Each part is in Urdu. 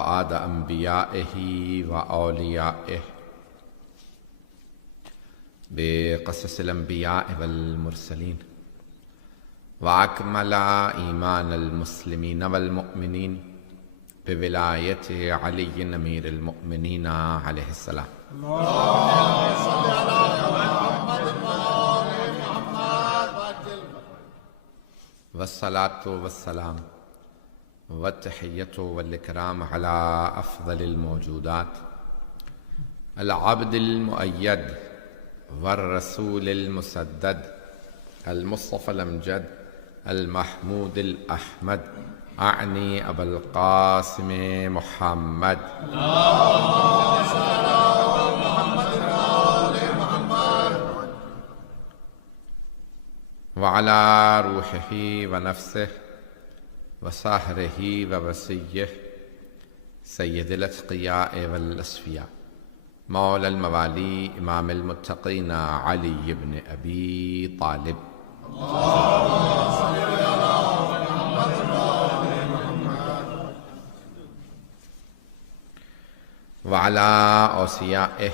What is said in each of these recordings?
بعد انبیائه و اولیائه بقصص الانبیاء والمرسلین واکمل ایمان المسلمین والمؤمنین بولایت علی امیر المؤمنین علیہ السلام والصلاة والسلام والتحیۃ والاکرام علی افضل الموجودات العبد المؤید والرسول المسدد المصطفى الامجد المحمود الاحمد اعنی ابا القاسم محمد وعلى روحه ونفسه وساهره ووصيه سيد الاتقياء والاصفياء مولى الموالي امام المتقين علي بن ابي طالب وعلى اوصيائه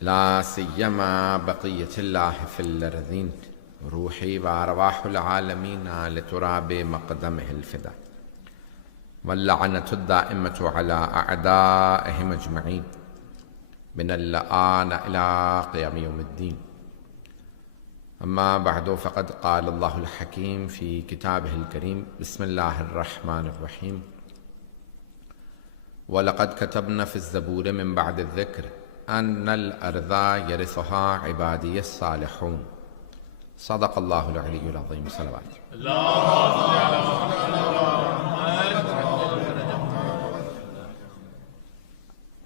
لا سيما بقية الله في الأرضين روحي وأرواح العالمين لتراب مقدمه الفدا واللعنة الدائمة على أعدائهم أجمعين من الآن إلى قيام يوم الدين. أما بعد فقد قال الله الحكيم في كتابه الكريم بسم الله الرحمن الرحيم ولقد كتبنا في الزبور من بعد الذكر أن الأرض يرثها عبادي الصالحون صدق الله العلي العظيم. صلوات.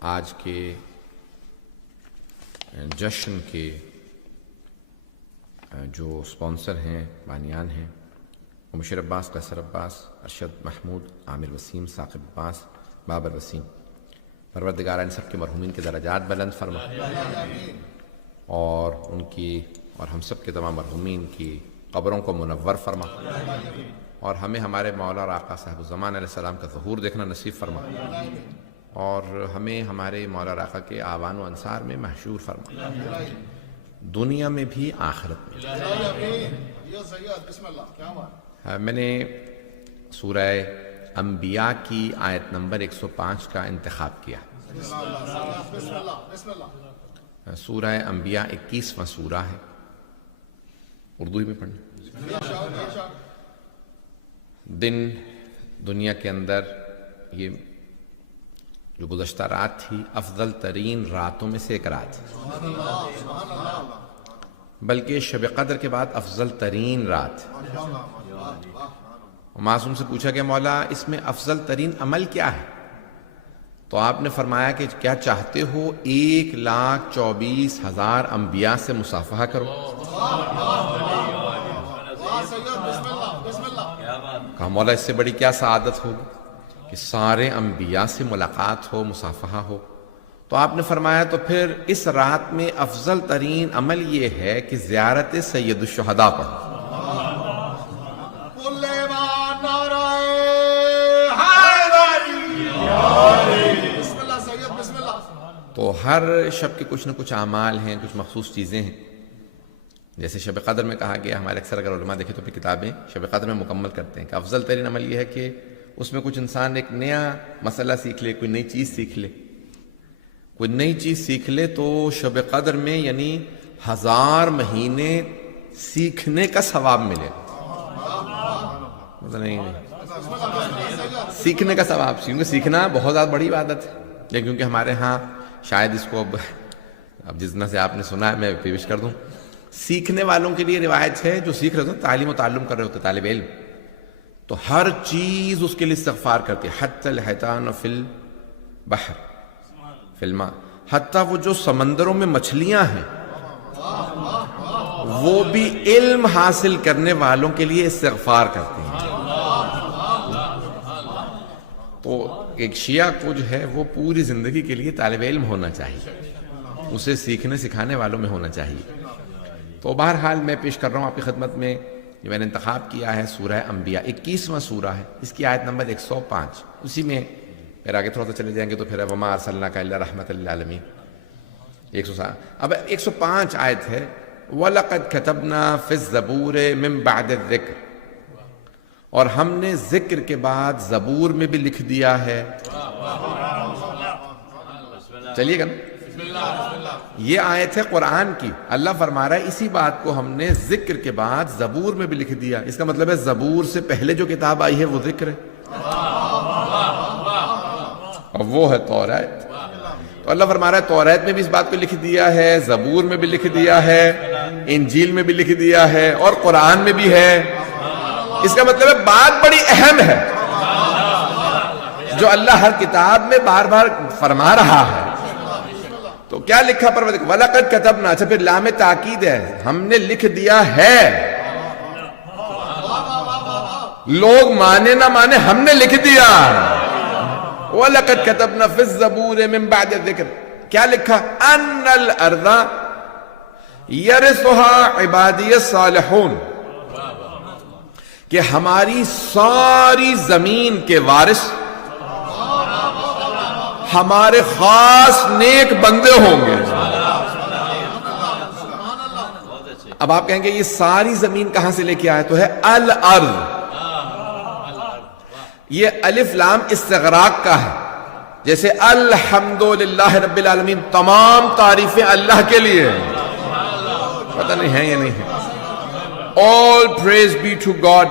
آج کے جشن کے جو اسپانسر ہیں، بانیان ہیں، وہ مشیر عباس، قیصر عباس، ارشد محمود، عامر وسیم، ثاقب عباس، بابر وسیم. پروردگار ان سب کے مرحومین کے درجات بلند فرما اور ان کی اور ہم سب کے تمام مرحومین کی قبروں کو منور فرما اور ہمیں ہمارے مولا اور آقا صاحب الزمان علیہ السلام کا ظہور دیکھنا نصیب فرما اور ہمیں ہمارے مولا اور آقا کے آوان و انصار میں محشور فرما، دنیا میں بھی آخرت میں. میں نے سورہ انبیاء کی آیت نمبر 105 کا انتخاب کیا. سورہ انبیاء 21واں سورہ ہے. اردو ہی میں پڑھنا. دنیا کے اندر یہ جو گزشتہ رات تھی افضل ترین راتوں میں سے ایک رات ہے، بلکہ شب قدر کے بعد افضل ترین رات. معصوم سے پوچھا کہ مولا اس میں افضل ترین عمل کیا ہے؟ تو آپ نے فرمایا کہ کیا چاہتے ہو 1,24,000 انبیاء سے مصافحہ کرو. کہا مولا اس سے بڑی کیا سعادت ہوگی کہ سارے انبیاء سے ملاقات ہو، مصافحہ ہو. تو آپ نے فرمایا تو پھر اس رات میں افضل ترین عمل یہ ہے کہ زیارت سید الشہداء پڑھو. تو ہر شب کے کچھ نہ کچھ اعمال ہیں، کچھ مخصوص چیزیں ہیں. جیسے شب قدر میں کہا گیا، ہمارے اکثر اگر علماء دیکھیں تو اپنی کتابیں شب قدر میں مکمل کرتے ہیں کہ افضل ترین عمل یہ ہے کہ اس میں کچھ انسان ایک نیا مسئلہ سیکھ لے، کوئی نئی چیز سیکھ لے. کوئی نئی چیز سیکھ لے تو شب قدر میں یعنی 1000 مہینے سیکھنے کا ثواب ملے. سیکھنے کا ثواب، کیونکہ سیکھنا بہت زیادہ بڑی عبادت ہے. کیونکہ ہمارے ہاں شاید اس کو اب جس طرح سے آپ نے سنا ہے میں پیش کر دوں. سیکھنے والوں کے لیے روایت ہے جو سیکھ رہے ہوتے ہیں، تعلیم و تعلم کر رہے ہوتے ہیں، طالب علم، تو ہر چیز اس کے لیے استغفار کرتی ہے. حتی الحیتان فی البحر فی الماء، حتیٰ وہ جو سمندروں میں مچھلیاں ہیں وہ بھی علم حاصل کرنے والوں کے لیے استغفار کرتے ہیں. تو ایک شیعہ کو جو ہے وہ پوری زندگی کے لیے طالب علم ہونا چاہیے، اسے سیکھنے سکھانے والوں میں ہونا چاہیے. تو بہرحال میں پیش کر رہا ہوں آپ کی خدمت میں یہ میں نے انتخاب کیا ہے سورہ انبیاء 21واں سورہ ہے، اس کی آیت نمبر 105. اسی میں پھر آگے تھوڑا سا چلے جائیں گے تو پھر وما ارسلناک الا رحمۃ للعالمین 107. اب 105 آیت ہے وَلَقَدْ كَتَبْنَا فِي الزَّبُورِ مِن بَعْدِ الذِّكْرِ, اور ہم نے ذکر کے بعد زبور میں بھی لکھ دیا ہے. چلیے گا نا, یہ آیت ہے قرآن کی. اللہ فرما رہا ہے اسی بات کو ہم نے ذکر کے بعد زبور میں بھی لکھ دیا. اس کا مطلب ہے زبور سے پہلے جو کتاب آئی ہے وہ ذکر ہے, اور وہ ہے توریت. تو اللہ فرما رہا ہے توریت میں بھی اس بات کو لکھ دیا ہے, زبور میں بھی لکھ دیا ہے, انجیل میں بھی لکھ دیا ہے, اور قرآن میں بھی ہے. اس کا مطلب ہے بات بڑی اہم ہے جو اللہ ہر کتاب میں بار بار فرما رہا ہے. تو کیا لکھا پروردگار, وَلَقَدْ كَتَبْنَا, اچھا پھر لام تاکید ہے, ہم نے لکھ دیا ہے. لوگ مانے نہ مانے ہم نے لکھ دیا. وَلَقَدْ كَتَبْنَا فِي الزَّبُورِ مِن بَعْدِ الذِّكْرِ, کیا لکھا, أَنَّ الْأَرْضَ يَرِثُهَا عِبَادِيَ الصَّالِحُونَ, کہ ہماری ساری زمین کے وارث ہمارے خاص نیک بندے ہوں گے. اب آپ کہیں گے یہ ساری زمین کہاں سے لے کے آئے, تو ہے الارض. یہ الف لام استغراق کا ہے, جیسے الحمدللہ رب العالمین, تمام تعریفیں اللہ کے لیے. پتہ نہیں ہے یا نہیں ہے. All praise be to God.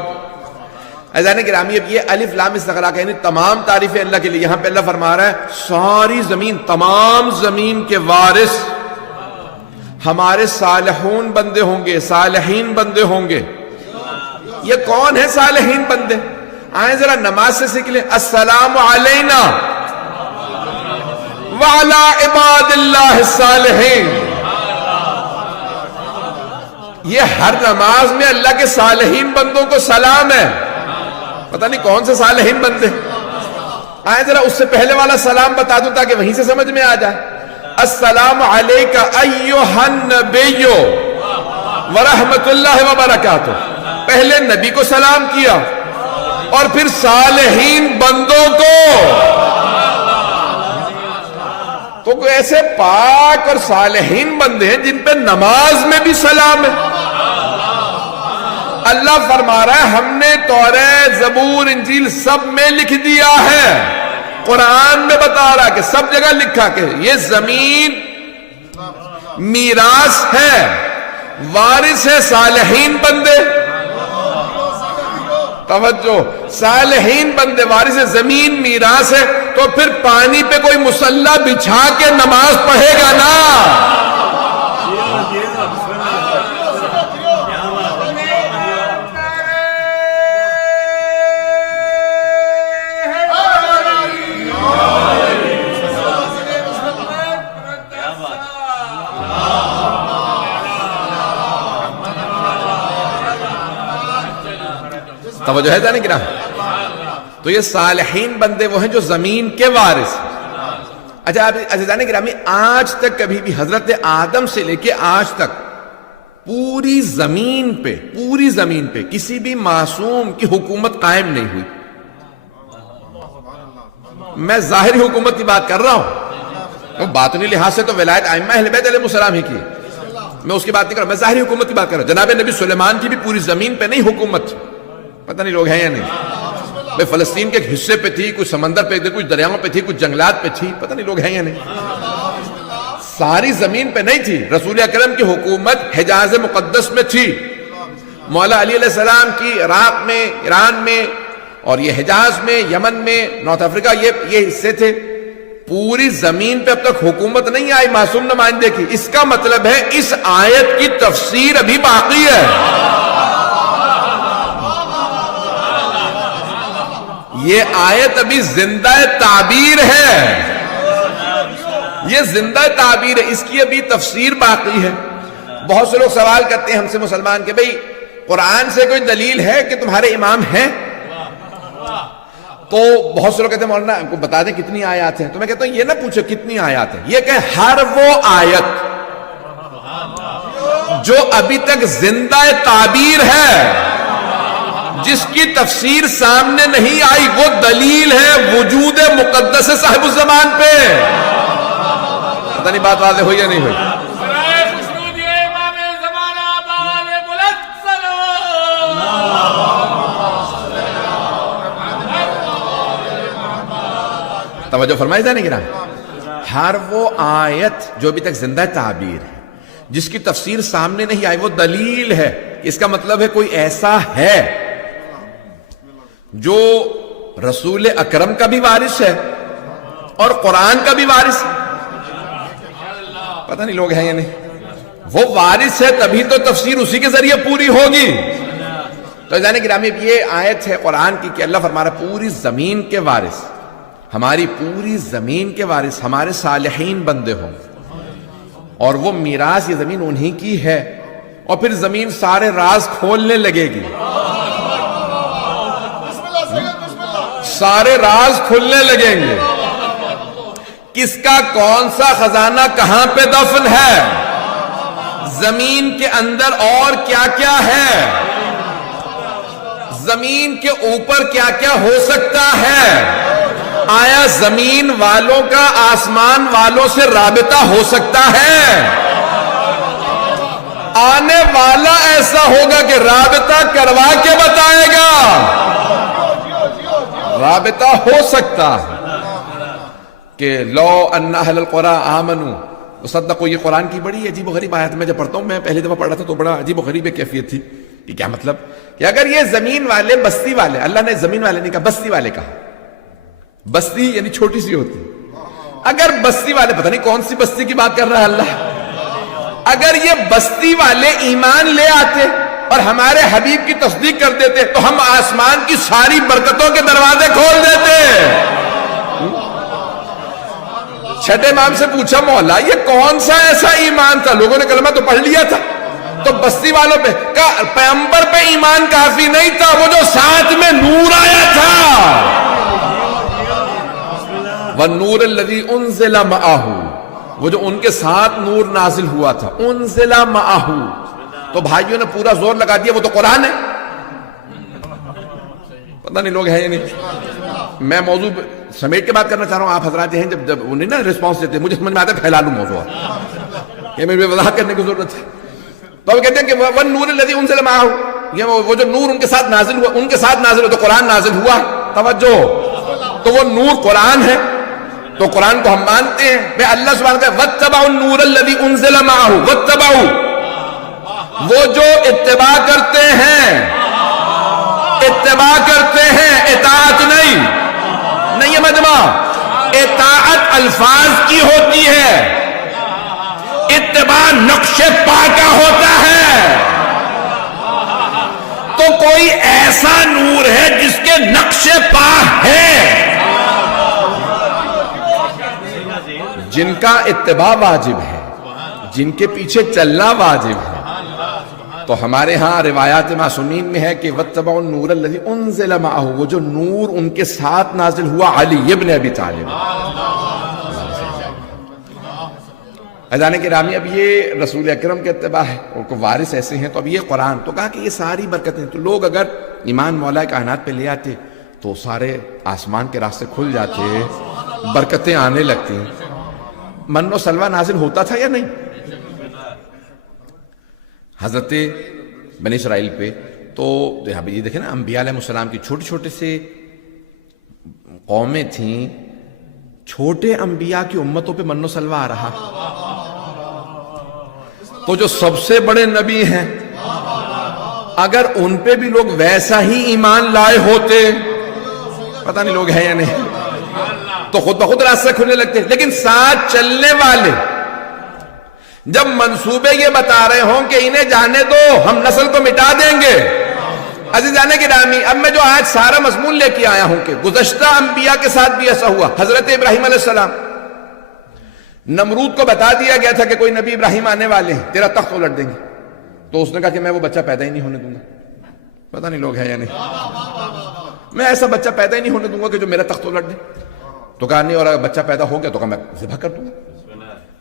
عزیزان گرامی, اب یہ الف لام استغراق ہے, یعنی تمام تعریفیں اللہ کے لیے. یہاں پہ اللہ فرما رہا ہے ساری زمین, تمام زمین کے وارث ہمارے صالحون بندے ہوں گے, صالحین بندے ہوں گے. یہ کون ہے صالحین بندے؟ آئیں ذرا نماز سے سیکھ لیں. السلام علینا وعلی عباد اللہ الصالحین. یہ ہر نماز میں اللہ کے صالحین بندوں کو سلام ہے. پتہ نہیں کون سے صالحین بندے. آئیں ذرا اس سے پہلے والا سلام بتا دوں تاکہ وہیں سے سمجھ میں آ جائے. السلام علیکہ ایھا النبی ورحمۃ اللہ وبرکاتہ. پہلے نبی کو سلام کیا اور پھر صالحین بندوں کو. تو کوئی ایسے پاک اور صالحین بندے ہیں جن پہ نماز میں بھی سلام ہے. اللہ فرما رہا ہے ہم نے توریت, زبور, انجیل سب میں لکھ دیا ہے. قرآن میں بتا رہا کہ سب جگہ لکھا کہ یہ زمین میراث ہے, وارث ہے صالحین بندے. توجہ, صالحین بندے وارث ہے, زمین میراث ہے. تو پھر پانی پہ کوئی مصلی بچھا کے نماز پڑھے گا نا. توجہ ہے جانے کی نا. تو یہ صالحین بندے وہ ہیں جو زمین کے وارث. اچھا عزیزان گرامی, آج تک کبھی بھی حضرت آدم سے لے کے آج تک پوری زمین پہ کسی بھی معصوم کی حکومت قائم نہیں ہوئی. میں ظاہری حکومت کی بات کر رہا ہوں, باطنی لحاظ سے تو ولایت ائمہ اہل بیت علیہ السلام ہی کی, میں اس کی بات نہیں کر رہا, میں ظاہری حکومت کی بات کر رہا ہوں. جناب نبی سلیمان کی بھی پوری زمین پہ نہیں حکومت تھی. پتہ نہیں لوگ ہیں یا نہیں. بھئی فلسطین کے ایک حصے پہ تھی, کچھ سمندر پہ تھی, کچھ دریاؤں پہ تھی, کچھ جنگلات پہ تھی. پتہ نہیں لوگ ہیں یا نہیں. ساری زمین پہ نہیں تھی. رسول اکرم کی حکومت حجاز مقدس میں تھی. مولا علی علیہ السلام کی عراق میں, ایران میں, اور یہ حجاز میں, یمن میں, نارتھ افریقہ, یہ حصے تھے. پوری زمین پہ اب تک حکومت نہیں آئی معصوم نمائندے کی. اس کا مطلب ہے اس آیت کی تفسیر ابھی باقی ہے. یہ آیت ابھی زندہ تعبیر ہے. یہ زندہ تعبیر ہے, اس کی ابھی تفسیر باقی ہے. بہت سے لوگ سوال کرتے ہیں ہم سے مسلمان کہ بھئی قرآن سے کوئی دلیل ہے کہ تمہارے امام ہیں؟ تو بہت سے لوگ کہتے ہیں مولانا کو بتا دیں کتنی آیات ہیں. تو میں کہتا ہوں یہ نہ پوچھو کتنی آیات ہیں, یہ کہ ہر وہ آیت جو ابھی تک زندہ تعبیر ہے, جس کی تفسیر سامنے نہیں آئی وہ دلیل ہے وجود مقدس صاحب الزمان پہ. پتہ نہیں بات واضح ہوئی یا نہیں ہوئی؟ توجہ فرمائی جانے گی نا. ہر وہ آیت جو ابھی تک زندہ تعبیر ہے جس کی تفسیر سامنے نہیں آئی وہ دلیل ہے. اس کا مطلب ہے کوئی ایسا ہے جو رسول اکرم کا بھی وارث ہے اور قرآن کا بھی وارث ہے. پتہ نہیں لوگ ہیں یا نہیں. وہ وارث ہے تبھی تو تفسیر اسی کے ذریعے پوری ہوگی. تو جانے گرامی یہ آیت ہے قرآن کی کہ اللہ فرما رہا ہے پوری زمین کے وارث، ہماری پوری زمین کے وارث ہمارے صالحین بندے ہوں، اور وہ میراث یہ زمین انہی کی ہے. اور پھر زمین سارے راز کھولنے لگے گی، سارے راز کھلنے لگیں گے. کس کا کون سا خزانہ کہاں پہ دفن ہے، زمین کے اندر اور کیا کیا ہے، زمین کے اوپر کیا کیا ہو سکتا ہے. آیا زمین والوں کا آسمان والوں سے رابطہ ہو سکتا ہے؟ آنے والا ایسا ہوگا کہ رابطہ کروا کے بتائے گا. رابطہ ہو سکتا ہے کہ لو ان اہل القرى آمنوا وصدقوا. یہ قرآن کی بڑی عجیب و غریب آیت میں جب پڑھتا ہوں، میں پہلی دفعہ پڑھا تھا تو بڑا عجیب و غریب کیفیت تھی. یہ کیا مطلب کہ اگر یہ زمین والے بستی والے، اللہ نے زمین والے نہیں کہا بستی والے کہا، بستی یعنی چھوٹی سی ہوتی، اگر بستی والے، پتہ نہیں کون سی بستی کی بات کر رہا ہے اللہ، اگر یہ بستی والے ایمان لے آتے اور ہمارے حبیب کی تصدیق کر دیتے تو ہم آسمان کی ساری برکتوں کے دروازے کھول دیتے. چھٹے امام سے پوچھا مولا یہ کون سا ایسا ایمان تھا، لوگوں نے کلمہ تو پڑھ لیا تھا، تو بستی والوں پہ کہا پیغمبر پہ ایمان کافی نہیں تھا، وہ جو ساتھ میں نور آیا تھا. وَالنُّورِ الَّذِي أُنزِلَ مَعَهُ، وہ جو ان کے ساتھ نور نازل ہوا تھا، انزل معہو. تو بھائیوں نے پورا زور لگا دیا وہ تو قرآن ہے. پتہ نہیں لوگ ہیں یا نہیں. میں موضوع سمیٹ کے بات کرنا چاہ رہا ہوں. آپ حضرات ہیں جب انہیں نا رسپانس دیتے مجھے سمجھ میں آتا ہے پھیلا لوں موضوع، یہ میری وضاحت کرنے کی ضرورت ہے. تو وہ کہتے ہیں کہ وَالنُّورِ الَّذِي أُنزِلَ مَعَهُ، یہ وہ جو نور ان کے ساتھ نازل ہوا، ان کے ساتھ نازل ہوا تو قرآن نازل ہوا. توجہ، تو وہ نور قرآن ہے تو قرآن کو ہم مانتے ہیں. میں اللہ سبحانہ کہا وَاتَّبَعُوا النُّورَ الَّذِي أُنزِلَ مَعَهُ. وَاتَّبَعُوا، وہ جو اتباع کرتے ہیں، اتباع کرتے ہیں، اطاعت نہیں ہے مجمع. اطاعت الفاظ کی ہوتی ہے، اتباع نقش پا کا ہوتا ہے. تو کوئی ایسا نور ہے جس کے نقش پا ہے، جن کا اتباع واجب ہے، جن کے پیچھے چلنا واجب ہے. تو ہمارے ہاں روایات معصومین میں ہے کہ وَاتَّبَعُوا النُّورَ الَّذِي أُنزِلَ مَعَهُ، وہ جو نور ان کے ساتھ نازل ہوا علی ابن ابی طالب. عزیزان گرامی، اب یہ رسول اکرم کے اتباع ہے، ان کو وارث ایسے ہیں. تو اب یہ قرآن، تو کہا کہ یہ ساری برکتیں، تو لوگ اگر ایمان مولا کائنات پہ لے آتے تو سارے آسمان کے راستے کھل جاتے، برکتیں آنے لگتی. من و سلوہ نازل ہوتا تھا یا نہیں حضرت بنی اسرائیل پہ؟ تو یہ دیکھیں نا، انبیاء علیہ السلام کی چھوٹے چھوٹے سے قومیں تھیں، چھوٹے انبیاء کی امتوں پہ من و سلوہ آ رہا. تو جو سب سے بڑے نبی ہیں اگر ان پہ بھی لوگ ویسا ہی ایمان لائے ہوتے، پتہ نہیں لوگ ہیں یا نہیں، تو خود بخود راستے کھلنے لگتے. لیکن ساتھ چلنے والے جب منصوبے یہ بتا رہے ہوں کہ انہیں جانے دو ہم نسل کو مٹا دیں گے. عزیزان گرامی، اب میں جو آج سارا مضمون لے کے آیا ہوں کہ گزشتہ انبیاء کے ساتھ بھی ایسا ہوا. حضرت ابراہیم علیہ السلام، نمرود کو بتا دیا گیا تھا کہ کوئی نبی ابراہیم آنے والے ہیں، تیرا تخت الٹ دیں گے. تو اس نے کہا کہ میں وہ بچہ پیدا ہی نہیں ہونے دوں گا. پتہ نہیں لوگ ہیں یا نہیں. میں ایسا بچہ پیدا ہی نہیں ہونے دوں گا کہ جو میرا تخت الٹ دے. تو کہا نہیں، اور اگر بچہ پیدا ہو گیا تو کہا میں ذبح کر دوں گا،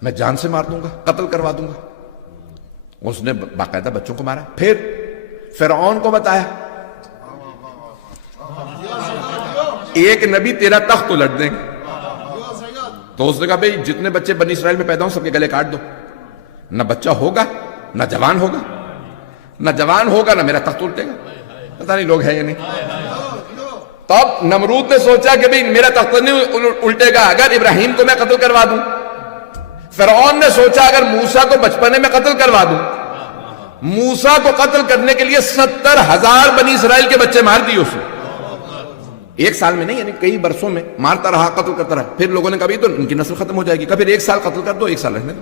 میں جان سے مار دوں گا، قتل کروا دوں گا. اس نے باقاعدہ بچوں کو مارا. پھر فرعون کو بتایا ایک نبی تیرا تخت الٹ دیں گے. تو اس نے کہا بھئی جتنے بچے بنی اسرائیل میں پیدا ہوں سب کے گلے کاٹ دو. نہ بچہ ہوگا نہ جوان ہوگا، نہ جوان ہوگا نہ میرا تخت الٹے گا. پتہ نہیں لوگ ہیں یا نہیں. تب نمرود نے سوچا کہ بھئی میرا تخت نہیں الٹے گا اگر ابراہیم کو میں قتل کروا دوں. فرعون نے سوچا اگر موسیٰ کو بچپنے میں قتل کروا دوں. موسیٰ کو قتل کرنے کے لیے 70,000 بنی اسرائیل کے بچے مار دیے اس نے. ایک سال میں نہیں، یعنی کئی برسوں میں مارتا رہا، قتل کرتا رہا. پھر لوگوں نے کہا تو ان کی نسل ختم ہو جائے گی. پھر ایک سال قتل کر دو، ایک سال رہنے دو،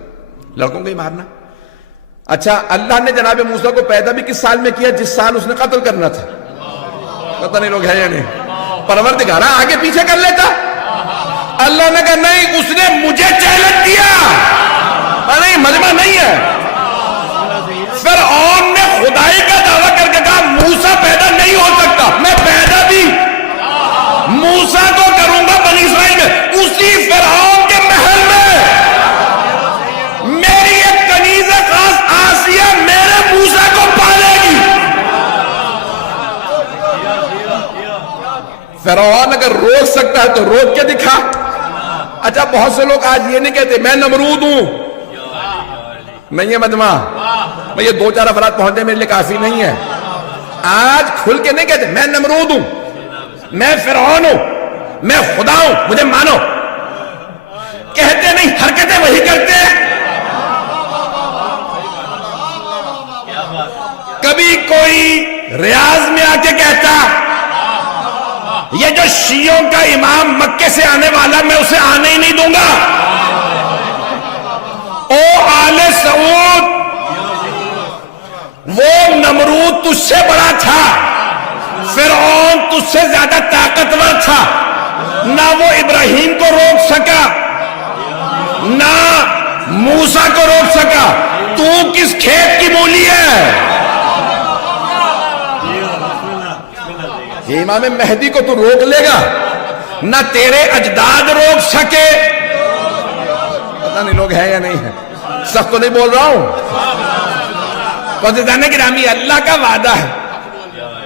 لڑکوں کو ہی مارنا. اچھا اللہ نے جناب موسیٰ کو پیدا بھی کس سال میں کیا؟ جس سال اس نے قتل کرنا تھا. پتہ نہیں لوگ ہیں یا نہیں. پروردگار آگے پیچھے کر لیتا. اللہ نے کہا نہیں، اس نے مجھے چیلنج دیا. نہیں مجمع نہیں ہے. فرعون نے خدائی کا دعویٰ کر کے کہا موسیٰ پیدا نہیں ہو سکتا. میں پیدا بھی موسیٰ کو کروں گا بنی اسرائیل میں. اسی فرعون کے محل میں میری ایک کنیز خاص آسیہ میرے موسیٰ کو پالے گی. فرعون اگر روک سکتا ہے تو روک کے دکھا. اچھا بہت سے لوگ آج یہ نہیں کہتے میں نمرود ہوں. نہیں ہے مجمع. میں یہ 2-4 افراد پہنچے میرے لیے کافی نہیں ہے. آج کھل کے نہیں کہتے میں نمرود ہوں، میں فرعون ہوں، میں خدا ہوں، مجھے مانو. کہتے نہیں، حرکتیں وہی کرتے ہیں. کبھی کوئی ریاض میں آ کے کہتا یہ جو شیعوں کا امام مکے سے آنے والا میں اسے آنے ہی نہیں دوں گا. او آل سعود، وہ نمرود تجھ سے بڑا تھا، فرعون تجھ سے زیادہ طاقتور تھا. نہ وہ ابراہیم کو روک سکا نہ موسیٰ کو روک سکا. تو کس کھیت کی مولی ہے؟ یہ امام مہدی کو تو روک لے گا، نہ تیرے اجداد روک سکے. پتہ نہیں لوگ ہیں یا نہیں ہیں. سخت تو نہیں بول رہا ہوں. قدردان گرامی اللہ کا وعدہ ہے.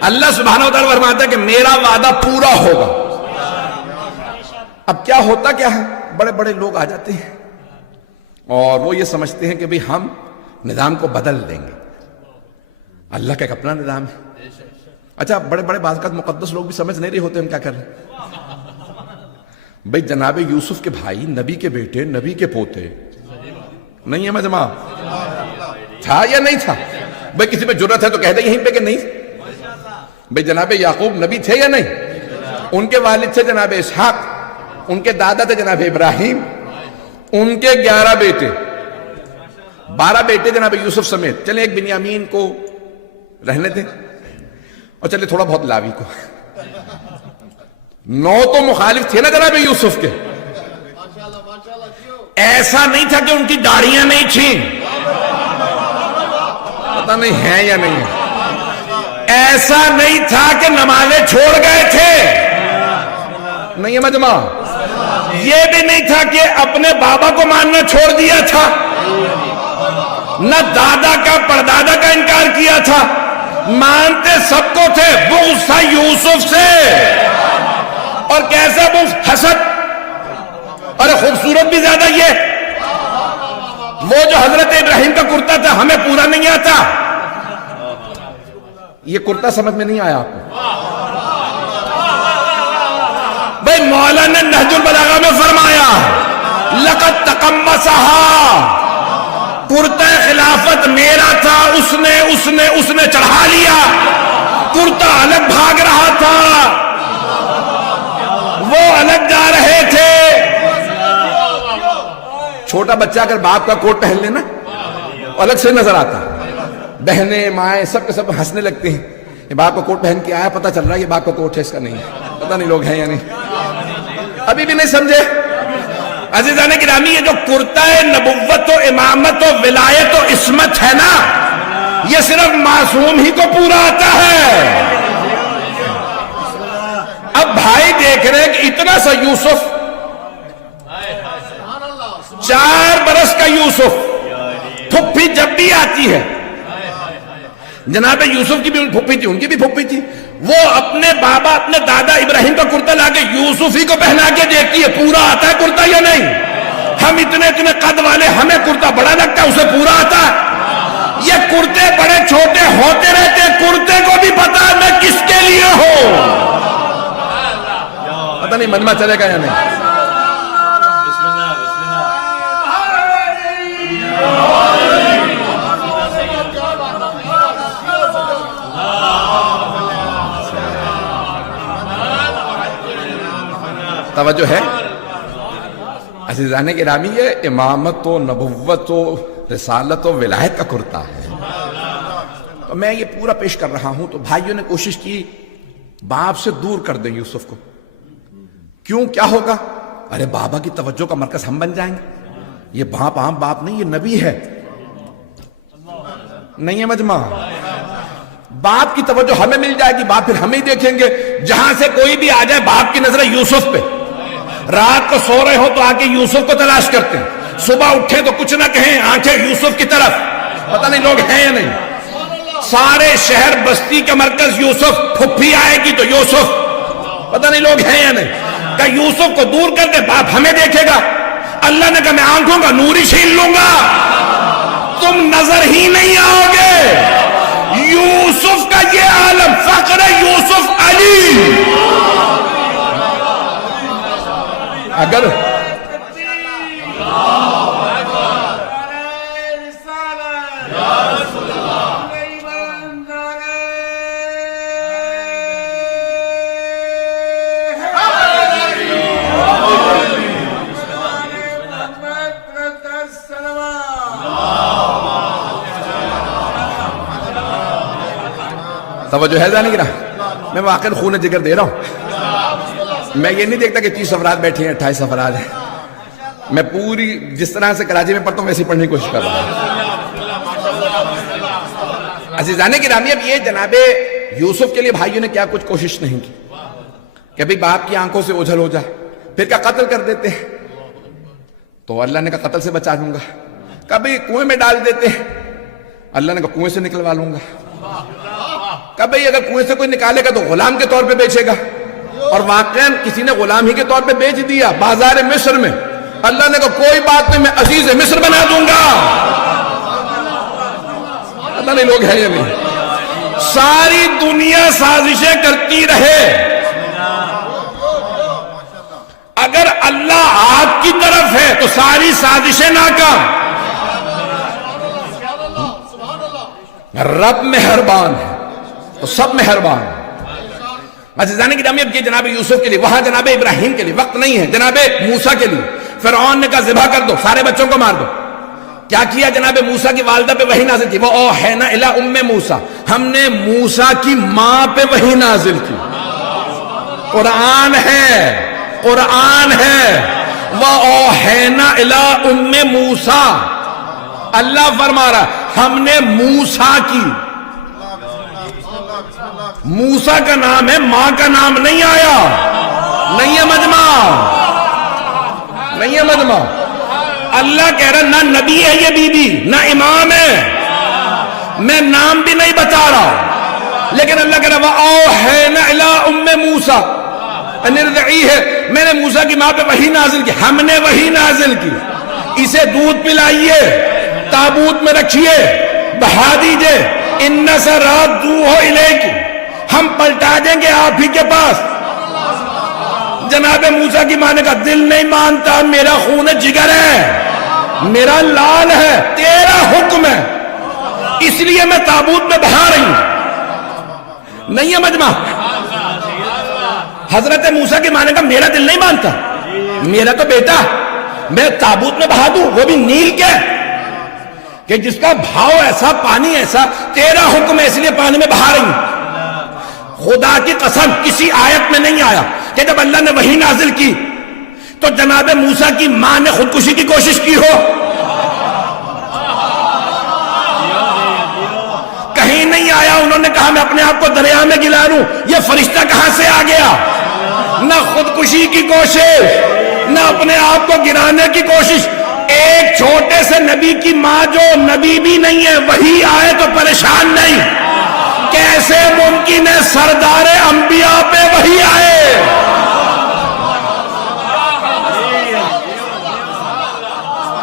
اللہ سبحانہ و تعالیٰ فرماتا ہے کہ میرا وعدہ پورا ہوگا. اب کیا ہوتا کیا ہے، بڑے بڑے لوگ آ جاتے ہیں اور وہ یہ سمجھتے ہیں کہ بھئی ہم نظام کو بدل دیں گے. اللہ کا ایک اپنا نظام ہے. اچھا بڑے بڑے بعض اوقات مقدس لوگ بھی سمجھ نہیں رہے ہوتے ہم کیا کر رہے ہیں. بھئی جناب یوسف کے بھائی، نبی کے بیٹے، نبی کے پوتے. نہیں ہے مجمع؟ تھا یا نہیں تھا؟ بھئی کسی پہ جرت ہے تو کہہ دے یہیں پہ کہ نہیں. بھئی جناب یعقوب نبی تھے یا نہیں؟ ان کے والد تھے جناب اسحاق، ان کے دادا تھے جناب ابراہیم، ان کے 11 بیٹے، 12 بیٹے جناب یوسف سمیت. چلیں ایک بنیامین کو رہنے دیں اور چلے تھوڑا بہت لاوی کو. 9 تو مخالف تھے نا جناب یوسف کے. ایسا نہیں تھا کہ ان کی داڑیاں نہیں تھیں. پتہ نہیں ہے یا نہیں ہے. ایسا نہیں تھا کہ نمازیں چھوڑ گئے تھے. نہیں ہے مجمع. یہ بھی نہیں تھا کہ اپنے بابا کو ماننا چھوڑ دیا تھا، نہ دادا کا پردادا کا انکار کیا تھا. مانتے سب کو تھے. بغض تھا یوسف سے. اور کیسا بغض؟ حسد. اور خوبصورت بھی زیادہ یہ وہ جو حضرت ابراہیم کا کرتا تھا ہمیں پورا نہیں آتا. یہ کرتا سمجھ میں نہیں آیا آپ کو؟ بھئی مولا نے نہج البلاغہ میں فرمایا لقد تقمصها، کرتا خلافت میرا تھا، اس نے چڑھا لیا. کرتا الگ بھاگ رہا تھا، وہ الگ جا رہے تھے. چھوٹا بچہ اگر باپ کا کوٹ پہن لینا الگ سے نظر آتا. بہنیں مائیں سب کے سب ہنسنے لگتے ہیں. یہ باپ کا کوٹ پہن کے آیا، پتہ چل رہا ہے یہ باپ کا کوٹ ہے، اس کا نہیں ہے. پتہ نہیں لوگ ہیں یا نہیں. ابھی بھی نہیں سمجھے. عزیزان گرامی یہ جو کرتا ہے نبوت و امامت و ولایت و عصمت ہے نا، یہ صرف معصوم ہی کو پورا آتا ہے. اب بھائی دیکھ رہے ہیں کہ اتنا سا یوسف، 4 برس کا یوسف، پھپھی جب بھی آتی ہے، جناب یوسف کی بھی پھپھی تھی، ان کی بھی پھپھی تھی، وہ اپنے بابا اپنے دادا ابراہیم کا کرتا لا کے یوسف ہی کو پہنا کے دیکھتی ہے پورا آتا ہے کرتا یا نہیں. ہم اتنے اتنے قد والے, ہمیں کرتا بڑا لگتا ہے, اسے پورا آتا ہے. یہ کرتے بڑے چھوٹے ہوتے رہتے, کرتے کو بھی پتا ہے میں کس کے لیے ہوں. پتہ نہیں مجمع چلے گا یا نہیں. توجہ ہے عزیزان گرامی, یہ امامت و نبوت و رسالت و ولایت کا کرتا ہے. تو میں یہ پورا پیش کر رہا ہوں. تو بھائیوں نے کوشش کی باپ سے دور کر دیں یوسف کو. کیوں, کیا ہوگا؟ ارے بابا کی توجہ کا مرکز ہم بن جائیں گے. یہ باپ عام باپ نہیں, یہ نبی ہے. نہیں ہے مجمع, باپ کی توجہ ہمیں مل جائے گی, باپ پھر ہمیں ہی دیکھیں گے. جہاں سے کوئی بھی آ جائے باپ کی نظر یوسف پہ. رات کو سو رہے ہو تو آ کے یوسف کو تلاش کرتے ہیں, صبح اٹھے تو کچھ نہ کہیں, آنکھیں یوسف کی طرف. پتہ نہیں لوگ ہیں یا نہیں. سارے شہر بستی کا مرکز یوسف, پھپھی آئے گی تو یوسف. پتہ نہیں لوگ ہیں یا نہیں. کہ یوسف کو دور کر کے باپ ہمیں دیکھے گا. اللہ نے کہا میں آنکھوں کا نور ہی چھین لوں گا, تم نظر ہی نہیں آؤ گے. یوسف کا یہ عالم, فخر یوسف علی. اگر توجہ ہے جانے کی نا, میں واقعی خون جگر دے رہا ہوں. میں یہ نہیں دیکھتا کہ 30 افراد بیٹھے ہیں, 28 افراد ہیں. میں پوری جس طرح سے کراچی میں پڑھتا ہوں ویسے پڑھنے کی کوشش کر رہا ہوں. عزیزان گرامی, اب یہ جناب یوسف کے لیے بھائیوں نے کیا کچھ کوشش نہیں کی کہ بھئی باپ کی آنکھوں سے اوجھل ہو جائے, پھر کیا قتل کر دیتے ہیں. تو اللہ نے کہا قتل سے بچا لوں گا. کبھی کنویں میں ڈال دیتے ہیں, اللہ نے کہا کنویں سے نکلوا لوں گا. کبھی اگر کنویں سے کوئی نکالے گا تو غلام کے طور پہ بیچے گا. اور واقعاً کسی نے غلام ہی کے طور پہ بیچ دیا بازار مصر میں. اللہ نے کہا کوئی بات نہیں, میں عزیز مصر بنا دوں گا. پتہ نہیں لوگ ہیں یا نہیں. ساری دنیا سازشیں کرتی رہے, اگر اللہ آپ کی طرف ہے تو ساری سازشیں ناکام. رب مہربان ہے تو سب مہربان. عزیزان گرامی, اب یہ جناب یوسف کے لیے, وہاں جناب ابراہیم کے لیے وقت نہیں ہے. جناب موسیٰ کے لیے فرعون نے کہا ذبح کر دو, سارے بچوں کو مار دو. کیا کیا جناب موسیٰ کی والدہ پہ وحی نازل کی, وہ اوحینا الی ام موسیٰ, ہم نے موسیٰ کی ماں پہ وحی نازل کی. قرآن ہے, قرآن ہے. وہ اوحینا الی ام موسیٰ, اللہ فرما رہا ہم نے موسیٰ کی. موسیٰ کا نام ہے, ماں کا نام نہیں آیا. نہیں ہے مجمع, نہیں ہے مجمع. اللہ کہہ رہا نہ نبی ہے یہ بی بی, نہ امام ہے, میں نام بھی نہیں بتا رہا, لیکن اللہ کہہ رہا وَأَوْحَيْنَا إِلَىٰ أُمِّ مُوسَىٰ أَنِ ارْضِعِيهِ, میں نے موسیٰ کی ماں پہ وحی نازل کی. ہم نے وحی نازل کی, اسے دودھ پلائیے, تابوت میں رکھیے, بہا دیجئے. اِنَّ سَرَادُوهُ إِلَيْكِ, ہم پلٹا دیں گے آپ ہی کے پاس. جناب موسیٰ کی ماں نے کہا دل نہیں مانتا, میرا خون جگر ہے, میرا لال ہے, تیرا حکم ہے, اس لیے میں تابوت میں بہا رہی ہوں. نہیں ہے مجمع. حضرت موسیٰ کی ماں نے کہا میرا دل نہیں مانتا, میرا تو بیٹا میں تابوت میں بہا دوں, وہ بھی نیل کے, کہ جس کا بھاؤ ایسا, پانی ایسا, تیرا حکم ہے اس لیے پانی میں بہا رہی ہوں. خدا کی قسم کسی آیت میں نہیں آیا کہ جب اللہ نے وحی نازل کی تو جناب موسیٰ کی ماں نے خودکشی کی کوشش کی ہو. کہیں نہیں آیا انہوں نے کہا میں اپنے آپ کو دریا میں گلا لوں, یہ فرشتہ کہاں سے آ گیا. نہ خودکشی کی کوشش, نہ اپنے آپ کو گرانے کی کوشش. ایک چھوٹے سے نبی کی ماں جو نبی بھی نہیں ہے, وحی آئے تو پریشان نہیں کیسے ممکن ہے سردار انبیاء پہ وحی آئے؟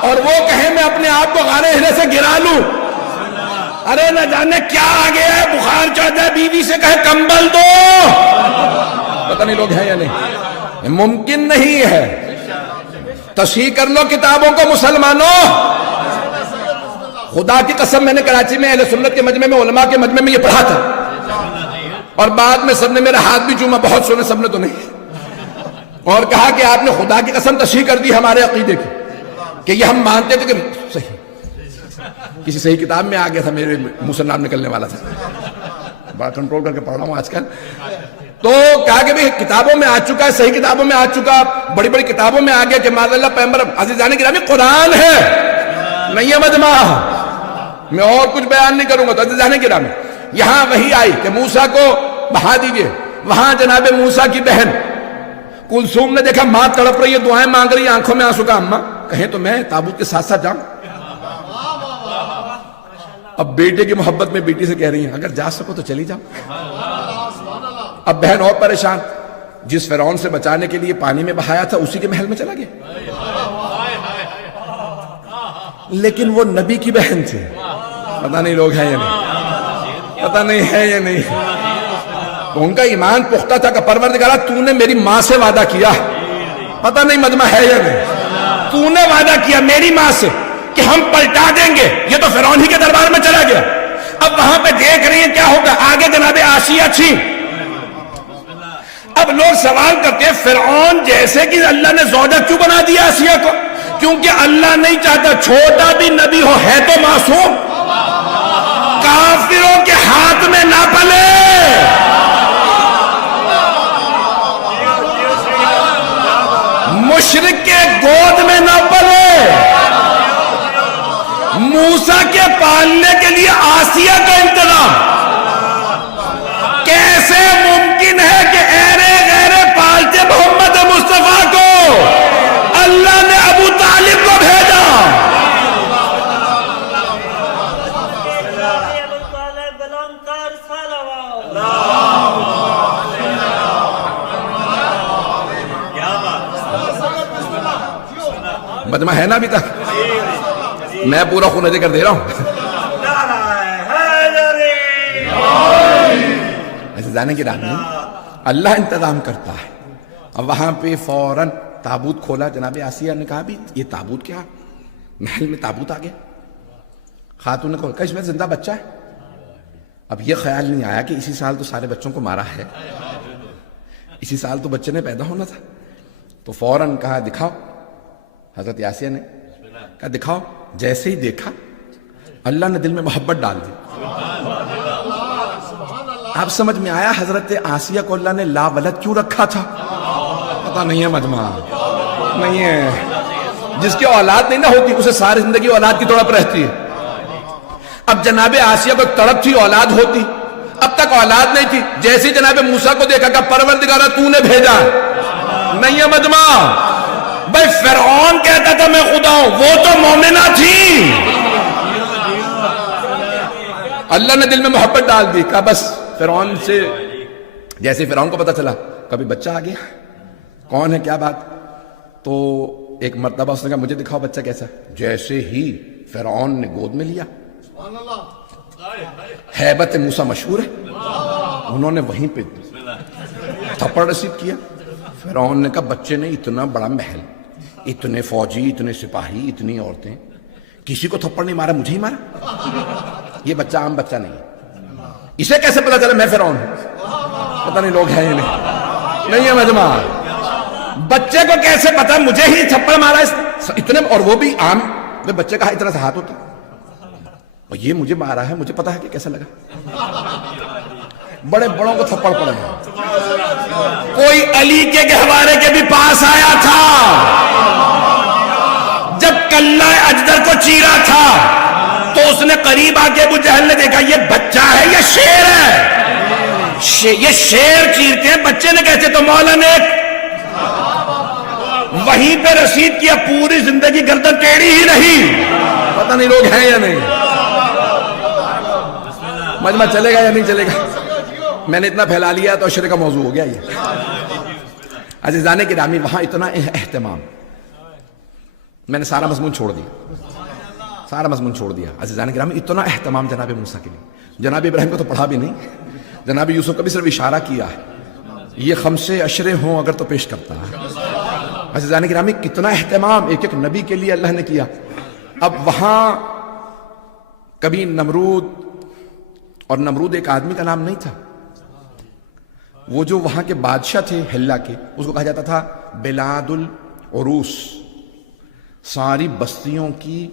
اور وہ کہے میں اپنے آپ کو غار ہرے سے گرا لوں؟ ارے نہ جانے کیا آ گیا ہے، بخار چڑھ جائے، بیوی سے کہے کمبل دو، پتہ نہیں لوگ ہیں یا نہیں، ممکن نہیں ہے۔ تصحیح کر لو کتابوں کو مسلمانوں، خدا کی قسم میں نے کراچی میں اہل سنت کے مجمع میں، علماء کے مجمع میں یہ پڑھا تھا، اور بعد میں سب نے میرا ہاتھ بھی چوما، بہت سنے، سب نے تو نہیں، اور کہا کہ آپ نے خدا کی قسم تصحیح کر دی ہمارے عقیدے کی، کہ یہ ہم مانتے تھے کہ صحیح، کسی صحیح کتاب میں آ گیا تھا، میرے منہ سے نام نکلنے والا تھا، بڑا کنٹرول کر کے پڑھ رہا ہوں آج کل، تو کہا کہ بھئی کتابوں میں آ چکا ہے، صحیح کتابوں میں آ چکا، بڑی بڑی کتابوں میں آ گیا کہ معاذ اللہ پیغمبر عزیزان گرامی قرآن ہے، نہیں ہے مجمع، میں اور کچھ بیان نہیں کروں گا، تو عزیزان گرامی یہاں وہی آئی کہ موسیٰ کو بہا دیجئے، وہاں جناب موسیٰ کی بہن کلثوم نے دیکھا ماں تڑپ رہی ہے، دعائیں مانگ رہی ہے، آنکھوں میں آنسو کا، اماں کہیں تو میں تابوت کے ساتھ ساتھ جاؤں؟ اب بیٹے کی محبت میں بیٹی سے کہہ رہی ہیں اگر جا سکو تو چلی جاؤ۔ اب بہن اور پریشان، جس فرعون سے بچانے کے لیے پانی میں بہایا تھا اسی کے محل میں چلا گیا، لیکن وہ نبی کی بہن تھی، پتہ نہیں لوگ ہیں یا نہیں، پتہ نہیں ہے یا نہیں، تو ان کا ایمان پختہ تھا کہ پروردگارہ تو نے میری ماں سے وعدہ کیا، پتہ نہیں مجمع ہے یا نہیں، تو نے وعدہ کیا میری ماں سے کہ ہم پلٹا دیں گے، یہ تو فرعون ہی کے دربار میں چلا گیا، اب وہاں پہ دیکھ رہی ہیں کیا ہوگا، آگے جناب آسیہ تھی۔ اب لوگ سوال کرتے ہیں فرعون جیسے کہ اللہ نے زوجہ کیوں بنا دیا آسیہ کو؟ کیونکہ اللہ نہیں چاہتا چھوٹا بھی نبی ہو، ہے تو معصوم، کافروں کے ہاتھ میں نہ پلے، مشرک کے گود میں نہ پلے، موسیٰ کے پالنے کے لیے آسیہ کا انتظام، کیسے ممکن ہے کہ ایرے غیرے پالتے محمد مصطفیٰ کو اللہ نے ابو طالب کو بھیجا؟ مجمع ہے نا ابھی تک؟ میں پورا خون ذکر دے رہا ہوں، ایسے جانے کی رانی اللہ انتظام کرتا ہے۔ اب وہاں پہ فوراً تابوت کھولا، جناب آسیہ نے کہا بھی یہ تابوت کیا، محل میں تابوت آ گیا، خاتون نے کہا اس میں زندہ بچہ ہے، اب یہ خیال نہیں آیا کہ اسی سال تو سارے بچوں کو مارا ہے، اسی سال تو بچے نے پیدا ہونا تھا، تو فوراً کہا دکھاؤ، حضرت آسیہ نے کہا دکھاؤ، جیسے ہی دیکھا اللہ نے دل میں محبت ڈال دی۔ آپ سمجھ میں آیا حضرت آسیہ کو اللہ نے لا ولد کیوں رکھا تھا؟ پتہ نہیں ہے مجمع، نہیں ہے، جس کی اولاد نہیں نہ ہوتی اسے ساری زندگی اولاد کی تڑپ رہتی ہے۔ اب جناب آسیہ کو تڑپ تھی اولاد ہوتی، اب تک اولاد نہیں تھی، جیسے جناب موسیٰ کو دیکھا کہ پروردگارہ تو نے بھیجا، نہیں ہے مجمع، بھائی فرعون کہتا تھا میں خدا ہوں، وہ تو مومنہ تھی، اللہ نے دل میں محبت ڈال دی، کہا بس فرعون سے، جیسے فرعون کو پتا چلا کبھی بچہ آ گیا، کون ہے کیا بات، تو ایک مرتبہ اس نے کہا مجھے دکھاؤ بچہ کیسا، جیسے ہی فرعون نے گود میں لیا، ہیبت موسیٰ مشہور ہے، انہوں نے وہیں پہ تھپڑ رسید کیا، فرعون نے کہا بچے نے اتنا بڑا محل، اتنے فوجی، اتنے سپاہی، اتنی عورتیں، کسی کو تھپڑ نہیں مارا، مجھے ہی مارا، یہ بچہ عام بچہ نہیں ہے، اسے کیسے پتا چلا میں فرعون ہوں؟ پتہ نہیں لوگ ہیں یا نہیں ہے مجمع، بچے کو کیسے پتا مجھے ہی تھپڑ مارا اتنے، اور وہ بھی عام بچے کا اتنا سا ہاتھ ہوتا، اور یہ مجھے مارا ہے، مجھے پتا ہے کہ کیسا لگا، بڑے بڑوں کو تھپڑ پڑے ہیں، کوئی علی کے گہوارے کے بھی پاس آیا تھا جب کلہ اجدر کو چیرا تھا، تو اس نے قریب آ کے ابو جہل نے دیکھا یہ بچہ ہے یہ شیر ہے، یہ شیر چیرتے ہیں بچے نے کیسے، تو مولا نے وہیں پہ رسید کیا، پوری زندگی گردن ٹیڑھی ہی رہی، پتہ نہیں لوگ ہیں یا نہیں، مجمع چلے گا یا نہیں چلے گا؟ میں نے اتنا پھیلا لیا تو عشرے کا موضوع ہو گیا یہ. عزیزان گرامی وہاں اتنا اہتمام، میں نے سارا مضمون چھوڑ دیا. عزیزان گرامی اتنا اہتمام جناب موسیٰ کے لیے. جناب ابراہیم کو تو پڑھا بھی نہیں، جناب یوسف کا بھی صرف اشارہ کیا ہے. یہ خمسے عشرے ہوں اگر تو پیش کرتا ہے. عزیزان گرامی کتنا اہتمام ایک ایک نبی کے لیے اللہ نے کیا. اب وہاں کبھی نمرود، اور نمرود ایک آدمی کا نام نہیں تھا، وہ جو وہاں کے بادشاہ تھے ہلا کے، اس کو کہا جاتا تھا بلاد العروس، ساری بستیوں کی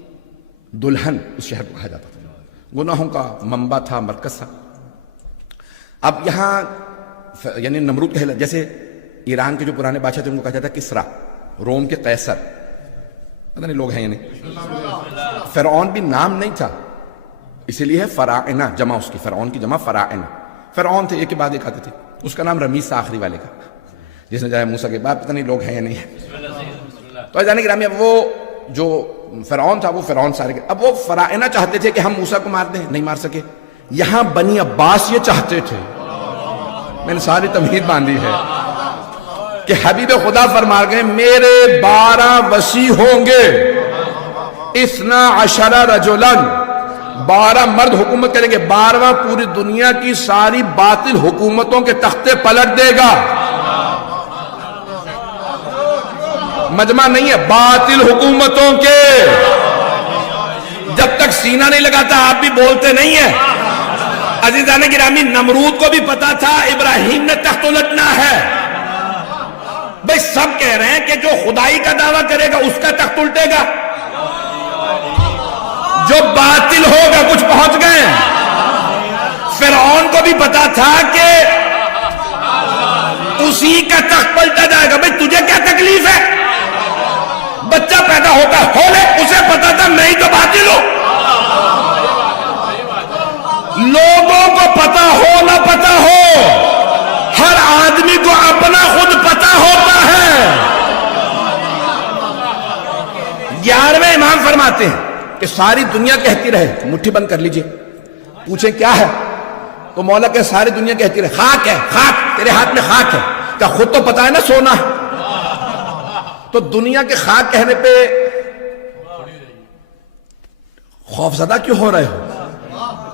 دلہن اس شہر کو کہا جاتا تھا. گناہوں کا منبع تھا، مرکز تھا. اب یہاں یعنی نمرود کا ہلا، جیسے ایران کے جو پرانے بادشاہ تھے ان کو کہا جاتا کسرا، روم کے قیصر، پتہ نہیں لوگ ہیں یا نہیں. فرعون بھی نام نہیں تھا، اسی لیے فراعنہ جمع اس کی، فرعون کی جمع فراعنہ. فرعون تھے ایک کے بعد ایک آتے تھے. اس کا نام رمیز تھا آخری والے کا، جس نے جائے موسیٰ کے بعد، پتہ نہیں لوگ ہیں یا نہیں ہے. تو جانے گرامی اب وہ جو فرعون تھا وہ فرعون سارے کے، اب وہ فراعنہ چاہتے تھے کہ ہم موسیٰ کو مار دیں، نہیں مار سکے. یہاں بنی عباس یہ چاہتے تھے، میں نے ساری تمہید باندھی ہے کہ حبیب خدا فرما گئے میرے 12 وصی ہوں گے، 12 رجلا، 12 مرد حکومت کریں گے. 12واں پوری دنیا کی ساری باطل حکومتوں کے تختے پلٹ دے گا. مجمع نہیں ہے، باطل حکومتوں کے. جب تک سینہ نہیں لگاتا آپ بھی بولتے نہیں ہیں. عزیزان گرامی نمرود کو بھی پتا تھا ابراہیم نے تخت الٹنا ہے. بھئی سب کہہ رہے ہیں کہ جو خدائی کا دعویٰ کرے گا اس کا تخت الٹے گا، جو باطل ہوگا. کچھ پہنچ گئے. فرعون کو بھی پتا تھا کہ اسی کا تخت پلٹا جائے گا. بھئی تجھے کیا تکلیف ہے؟ بچہ پیدا ہوتا ہو لے، اسے پتا تھا میں ہی تو باطل ہوں. لوگوں کو پتا ہو نہ پتا ہو، ہر آدمی کو اپنا خود پتا ہوتا ہے. 11ویں امام فرماتے ہیں کہ ساری دنیا کہتی رہے، مٹھی بند کر لیجئے، پوچھیں کیا ہے تو مولا کہ ساری دنیا کہتی رہے خاک ہے، خاک، تیرے ہاتھ میں خاک ہے. کیا خود تو پتا ہے نا سونا ہے؟ تو دنیا کے خاک کہنے پہ خوفزدہ کیوں ہو رہے ہو؟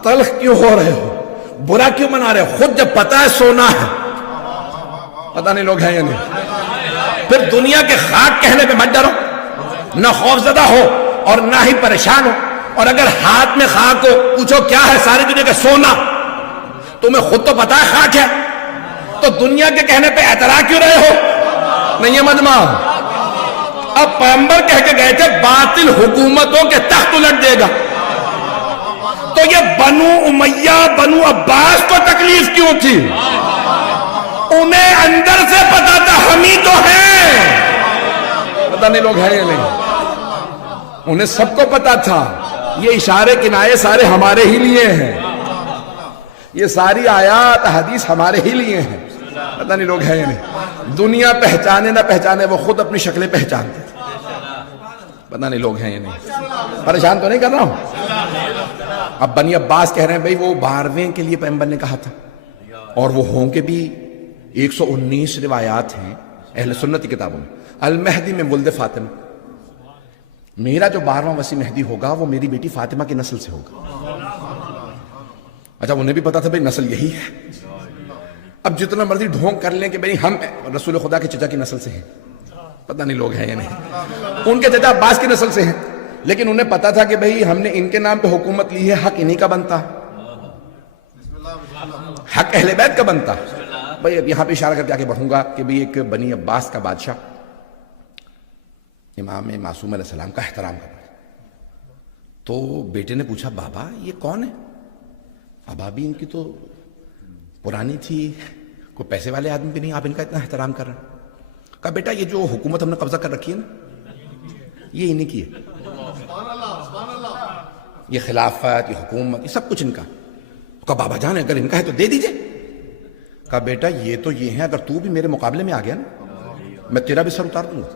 تلخ کیوں ہو رہے ہو؟ برا کیوں منا رہے ہو؟ خود جب پتا ہے سونا ہے. پتہ نہیں لوگ ہیں یا نہیں. پھر دنیا کے خاک کہنے پہ مت ڈرو، نہ خوفزدہ ہو اور نہ ہی پریشان ہو. اور اگر ہاتھ میں خاک ہو، پوچھو کیا ہے؟ ساری دنیا کا سونا. تمہیں خود تو پتا ہے خاک ہے، تو دنیا کے کہنے پہ اعتراض کیوں رہے ہو؟ نہیں ہے مجمع. اب پیغمبر کہہ کے گئے تھے باطل حکومتوں کے تخت الٹ دے گا. تو یہ بنو امیہ، بنو عباس کو تکلیف کیوں تھی؟ انہیں اندر سے پتا تھا ہم ہی تو ہیں. پتہ نہیں لوگ ہیں یا نہیں. انہیں سب کو پتا تھا یہ اشارے کنائے سارے ہمارے ہی لیے ہیں، یہ ساری آیات حدیث ہمارے ہی لیے ہیں. پتہ نہیں لوگ ہیں یا نہیں. دنیا پہچانے نہ پہچانے وہ خود اپنی شکلیں پہچانتے تھے. پتہ نہیں لوگ ہیں یا نہیں. پریشان تو نہیں کر رہا ہوں. اب بنی عباس کہہ رہے ہیں بھئی وہ 12ویں کے لیے پیغمبر نے کہا تھا، اور وہ ہوں کے بھی 119 روایات ہیں اہل سنت کی کتابوں میں. المہدی میں ولد فاطمہ، میرا جو 12واں وصی مہدی ہوگا وہ میری بیٹی فاطمہ کی نسل سے ہوگا. اچھا انہیں بھی پتا تھا بھئی نسل یہی ہے. اب جتنا مرضی ڈھونگ کر لیں کہ بھئی ہم رسول خدا کے چچا کی نسل سے ہیں، پتہ نہیں لوگ ہیں یا نہیں. ان کے چچا عباس کی نسل سے ہیں، لیکن انہیں پتا تھا کہ بھئی ہم نے ان کے نام پہ حکومت لی ہے، حق انہی کا بنتا، حق اہل بیت کا بنتا. بھئی اب یہاں پہ اشارہ کر کے آگے بڑھوں گا کہ بھئی ایک بنی عباس کا بادشاہ امام معصوم علیہ السلام کا احترام کر رہا ہے. تو بیٹے نے پوچھا بابا یہ کون ہے؟ ابابی ان کی تو پرانی تھی، کوئی پیسے والے آدمی بھی نہیں، آپ ان کا اتنا احترام کر رہے ہیں. کہا بیٹا یہ جو حکومت ہم نے قبضہ کر رکھی ہے نا، یہ انہی کی ہے، یہ خلافت، یہ حکومت، یہ سب کچھ ان کا. کہا بابا جان اگر ان کا ہے تو دے دیجئے. کہا بیٹا یہ تو یہ ہیں، اگر تو بھی میرے مقابلے میں آ گیا نا میں تیرا بھی سر اتار دوں گا.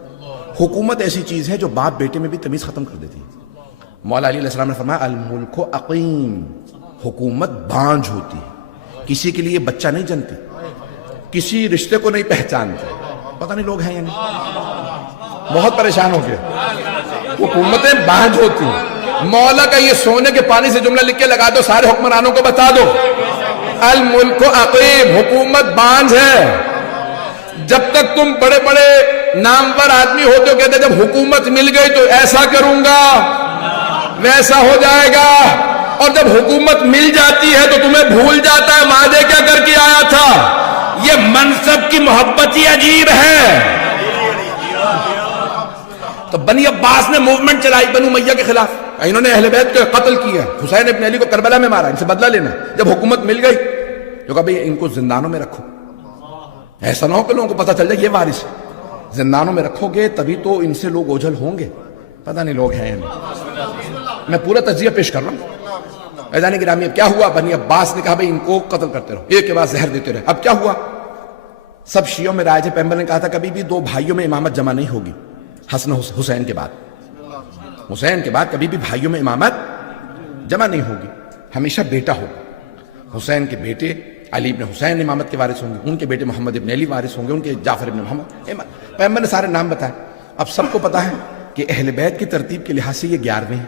حکومت ایسی چیز ہے جو باپ بیٹے میں بھی تمیز ختم کر دیتی ہے. مولا علی علیہ السلام نے فرمایا الملک عقیم، حکومت بانجھ ہوتی ہے، کسی کے لیے بچہ نہیں جنتی، کسی رشتے کو نہیں پہچانتی. پتہ نہیں لوگ ہیں یا نہیں، بہت پریشان ہو گئے. حکومتیں بانجھ ہوتی ہیں. مولا کا یہ سونے کے پانی سے جملہ لکھ کے لگا دو، سارے حکمرانوں کو بتا دو، الملک عقیم، حکومت بانجھ ہے. جب تک تم بڑے بڑے نامور آدمی ہوتے ہو کہتے جب حکومت مل گئی تو ایسا کروں گا ویسا ہو جائے گا، اور جب حکومت مل جاتی ہے تو تمہیں بھول جاتا ہے وعدے کیا کر کے آیا تھا. یہ منصب کی محبت ہی عجیب ہے. تو بنی عباس نے موومنٹ چلائی بنو امیہ کے خلاف، انہوں نے اہل بیت کو قتل کیا، حسین ابن علی کو کربلا میں مارا، ان سے بدلہ لینا. جب حکومت مل گئی تو کہا بھئی ان کو زندانوں میں رکھو، ایسا نہ ہو کہ لوگوں کو پتہ چل جائے یہ وارث ہے. زندانوں میں رکھو گے تبھی تو ان سے لوگ اوجھل ہوں گے. پتہ نہیں لوگ ہیں میں پورا تجزیہ پیش کر رہا ہوں. عزیزان گرامی اب کیا ہوا؟ بنی عباس نے کہا بھئی ان کو قتل کرتے رہو، ایک کے بعد زہر دیتے رہے. اب کیا ہوا؟ سب شیعوں میں رائے تھے. پیغمبر نے کہا تھا کبھی بھی دو بھائیوں میں امامت جمع نہیں ہوگی، حسن حسین کے بعد. حسین کے بعد کبھی بھی بھائیوں میں امامت جمع نہیں ہوگی، ہمیشہ بیٹا ہوگا. حسین کے بیٹے علی ابن حسین امامت کے وارث ہوں گے، ان کے بیٹے محمد ابن علی وارث ہوں گے، ان کے جعفر ابن محمد. پیغمبر نے سارے نام بتائے. اب سب کو پتہ ہے کہ اہل بیت کی ترتیب کے لحاظ سے یہ 11ویں ہیں.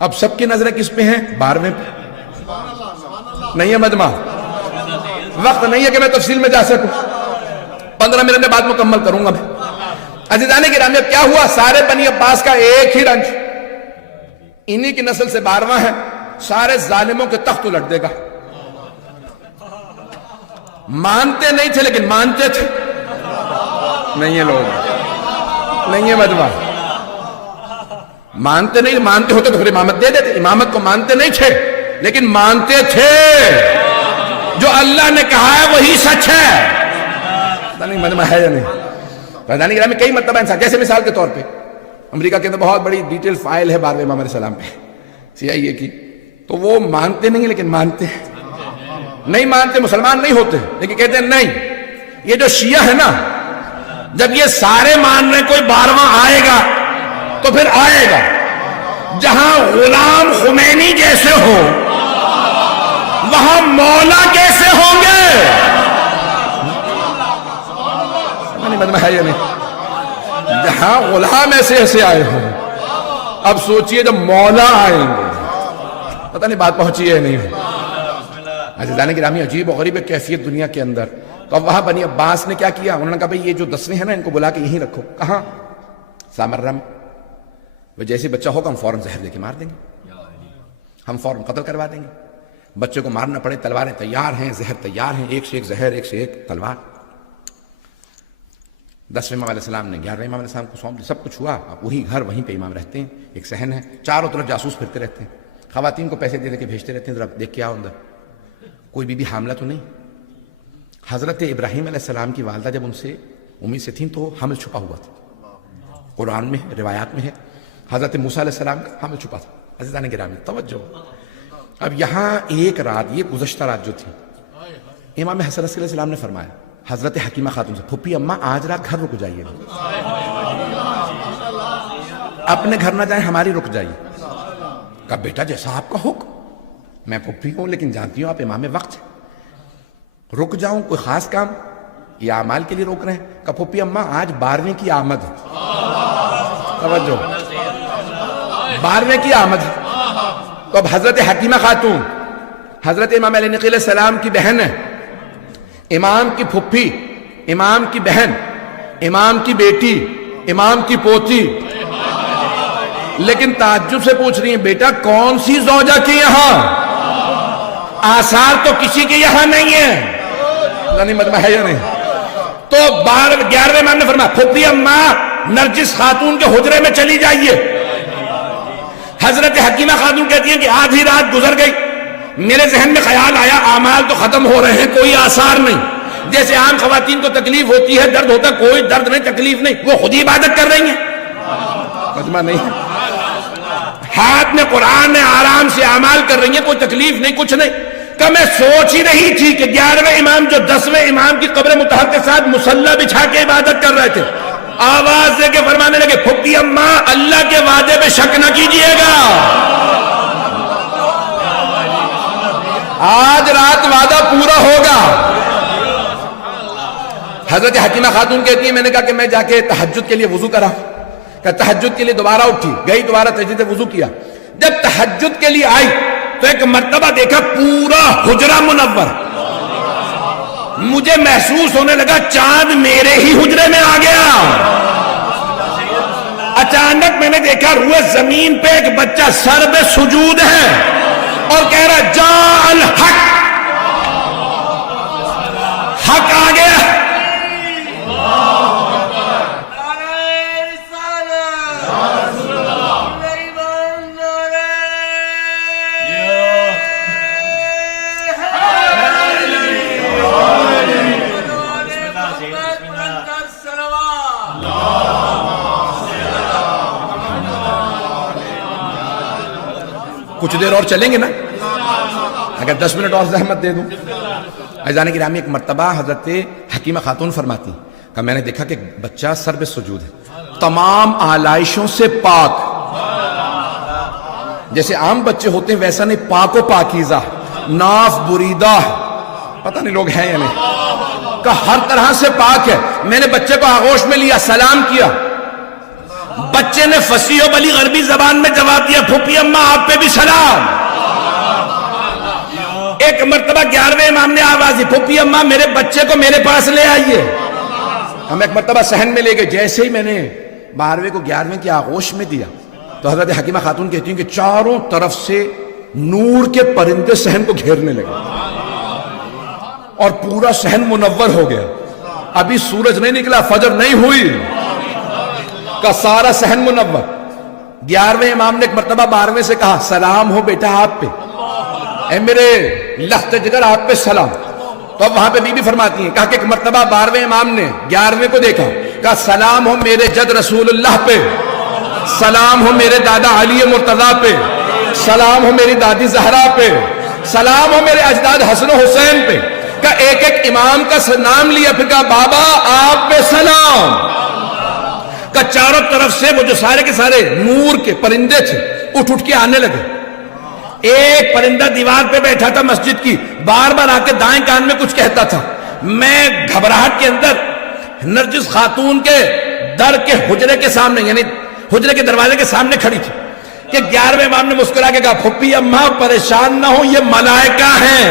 اب سب کی نظریں کس پہ ہیں؟ 12ویں پہ. نہیں ہے مجمع، وقت نہیں ہے کہ میں تفصیل میں جا سکوں، 15 منٹ میں بعد مکمل کروں گا میں. عزیزان گرامی اب کیا ہوا؟ سارے بنی عباس کا ایک ہی رنج، انہی کی نسل سے 12واں ہے. سارے ظالموں کے تخت الٹ دے گا. مانتے نہیں تھے لیکن مانتے تھے. نہیں ہے لوگ، نہیں ہے مجمع. مانتے نہیں، مانتے ہوتے تو پھر امامت دے دیتے. امامت کو مانتے نہیں تھے لیکن مانتے تھے. جو اللہ نے کہا ہے وہی سچ ہے. پتہ نہیں مجمع ہے یا نہیں. رضانی گرامی کئی مرتبہ انسان، جیسے مثال کے طور پہ امریکہ کے اندر بہت بڑی ڈیٹیل فائل ہے 12ویں امام علیہ السلام پہ CIA کی، تو وہ مانتے نہیں لیکن مانتے ہیں. نہیں مانتے مسلمان نہیں ہوتے لیکن کہتے ہیں نہیں. یہ جو شیعہ ہے نا، جب یہ سارے مان رہے کوئی 12واں آئے گا تو پھر آئے گا. جہاں غلام خمینی جیسے ہو وہاں مولا کیسے ہوں گے؟ مطلب ہے یہ نہیں. جہاں غلام ایسے آئے ہوں، اب سوچئے جب مولا آئیں گے. پتہ نہیں بات پہنچی ہے نہیں. عزیزان گرامی عجیب و غریب کیفیت دنیا کے اندر. تو اب وہاں بنی عباس نے کیا کیا؟ انہوں نے کہا بھئی یہ جو 10ویں ہیں نا ان کو بلا کے یہیں رکھو. کہاں؟ سامرہ میں. وہ جیسے بچہ ہوگا ہم فوراً زہر دے کے مار دیں گے، ہم فوراً قتل کروا دیں گے. بچے کو مارنا پڑے، تلواریں تیار ہیں، زہر تیار ہیں، ایک سے ایک زہر، ایک سے ایک تلوار. 10ویں امام علیہ السلام نے 11ویں امام علیہ السلام کو سونپ دیا. سب کچھ ہوا. اب وہی گھر وہیں پہ امام رہتے ہیں، ایک صحن ہے، چاروں طرف جاسوس پھرتے رہتے ہیں، خواتین کو پیسے دے دے کے بھیجتے رہتے ہیں ذرا دیکھ کے آؤ اندر کوئی بی بی حاملہ تو نہیں. حضرت ابراہیم علیہ السلام کی والدہ جب ان سے امید سے تھیں تو حمل چھپا ہوا تھا. قرآن میں روایات میں ہے حضرت موسیٰ علیہ السلام کا حمل چھپا تھا. عزیزان گرامی توجہ. اب یہاں ایک رات، یہ گزشتہ رات جو تھی، امام حسن علیہ السلام نے فرمایا حضرت حکیمہ خاتون سے، پھپھی اماں آج رات گھر رک جائیے، اپنے گھر نہ جائیں، ہماری رک جائیے. کہا بیٹا جیسا آپ کا حکم. میں پھپھی ہوں لیکن جانتی ہوں آپ امام وقت ہیں، رک جاؤں کوئی خاص کام یا اعمال کے لیے روک رہے ہیں؟ کہا پھپھی اماں آج 12ویں کی آمد ہے. توجہ، 12ویں کی آمد ہے. تو اب حضرت حکیمہ خاتون حضرت امام علی نقی علیہ السلام کی بہن ہے، امام کی پھپھی، امام کی بہن، امام کی بیٹی، امام کی پوتی. لیکن تعجب سے پوچھ رہی ہیں بیٹا کون سی زوجہ کی یہاں؟ آثار تو کسی کے یہاں نہیں ہے. نہیں مطلب ہے یا نہیں. تو 11ویں امام نے فرمایا پھپھی اماں نرجس خاتون کے حجرے میں چلی جائیے. حضرت حکیمہ خاتون کہتی ہیں کہ آدھی رات گزر گئی، میرے ذہن میں خیال آیا اعمال تو ختم ہو رہے ہیں، کوئی آثار نہیں. جیسے عام خواتین کو تکلیف ہوتی ہے، درد ہوتا ہے، کوئی درد نہیں، تکلیف نہیں، وہ خود ہی عبادت کر رہی ہیں. مجمع نہیں ہے، ہاتھ میں قرآن میں آرام سے اعمال کر رہی ہیں، کوئی تکلیف نہیں، کچھ نہیں. کہ میں سوچ ہی رہی تھی کہ 11ویں امام جو 10ویں امام کی قبر مطہر کے ساتھ مصلی بچھا کے عبادت کر رہے تھے، آواز دے کے فرمانے لگے پھپھی اماں اللہ کے وعدے پہ شک نہ کیجئے گا. آج رات وعدہ پورا ہوگا. حضرت حکیمہ خاتون کہتی ہیں میں نے کہا کہ میں جا کے تہجد کے لیے وضو کرا. کہ تہجد کے لیے دوبارہ اٹھی, گئی دوبارہ تہجد وضو کیا. جب تہجد کے لیے آئی تو ایک مرتبہ دیکھا پورا حجرہ منور. مجھے محسوس ہونے لگا چاند میرے ہی حجرے میں آ گیا. اچانک میں نے دیکھا روئے زمین پہ ایک بچہ سر پہ سجود ہے اور کہہ رہا جاء الحق, حق آ گیا. کچھ دیر اور چلیں گے نا, اگر 10 منٹ اور زحمت دے دوں. عزیزان گرامی, ایک مرتبہ حضرت حکیمہ خاتون فرماتی کہ میں نے دیکھا کہ بچہ سر پہ سجود ہے, تمام آلائشوں سے پاک, جیسے عام بچے ہوتے ہیں ویسا نہیں, پاک و پاکیزہ, ناف بریدہ, پتہ نہیں لوگ ہیں یا نہیں, کہ ہر طرح سے پاک ہے. میں نے بچے کو آغوش میں لیا, سلام کیا. بچے نے فصیح و بلیغ عربی زبان میں جواب دیا پھوپھی اماں آپ پہ بھی سلام. ایک مرتبہ 11ویں امام نے آواز دی پھوپھی اماں میرے بچے کو میرے پاس لے آئیے. ہم ایک مرتبہ صحن میں لے گئے. جیسے ہی میں نے 12ویں کو 11ویں کی آغوش میں دیا تو حضرت حکیمہ خاتون کہتی ہیں کہ چاروں طرف سے نور کے پرندے صحن کو گھیرنے لگے اور پورا صحن منور ہو گیا. ابھی سورج نہیں نکلا, فجر نہیں ہوئی, کا سارا صحن منور. 11ویں امام نے ایک مرتبہ 12ویں سے کہا سلام ہو بیٹا آپ پہ, اے میرے لخت جگر آپ پہ سلام. تو اب وہاں پہ بی بی فرماتی ہیں, کہا کہ ایک مرتبہ 12ویں امام نے 11ویں کو دیکھا, کہا سلام ہو میرے جد رسول اللہ پہ, سلام ہو میرے دادا علی مرتضیٰ پہ, سلام ہو میری دادی زہرا پہ, سلام ہو میرے اجداد حسن و حسین پہ. کہا ایک ایک امام کا نام لیا, پھر کہا بابا آپ پہ سلام. کہ چاروں طرف سے وہ جو سارے کے سارے نور کے پرندے تھے اٹھ کے آنے لگے. ایک پرندہ دیوار پہ بیٹھا تھا مسجد کی, بار بار آ کے دائیں کان میں کچھ کہتا تھا. میں گھبراہٹ کے اندر نرجس خاتون کے در کے حجرے کے سامنے, یعنی حجرے کے دروازے کے سامنے کھڑی تھی کہ 11ویں امام نے مسکرا کے کہا پھوپھی اماں پریشان نہ ہو, یہ ملائکہ ہیں,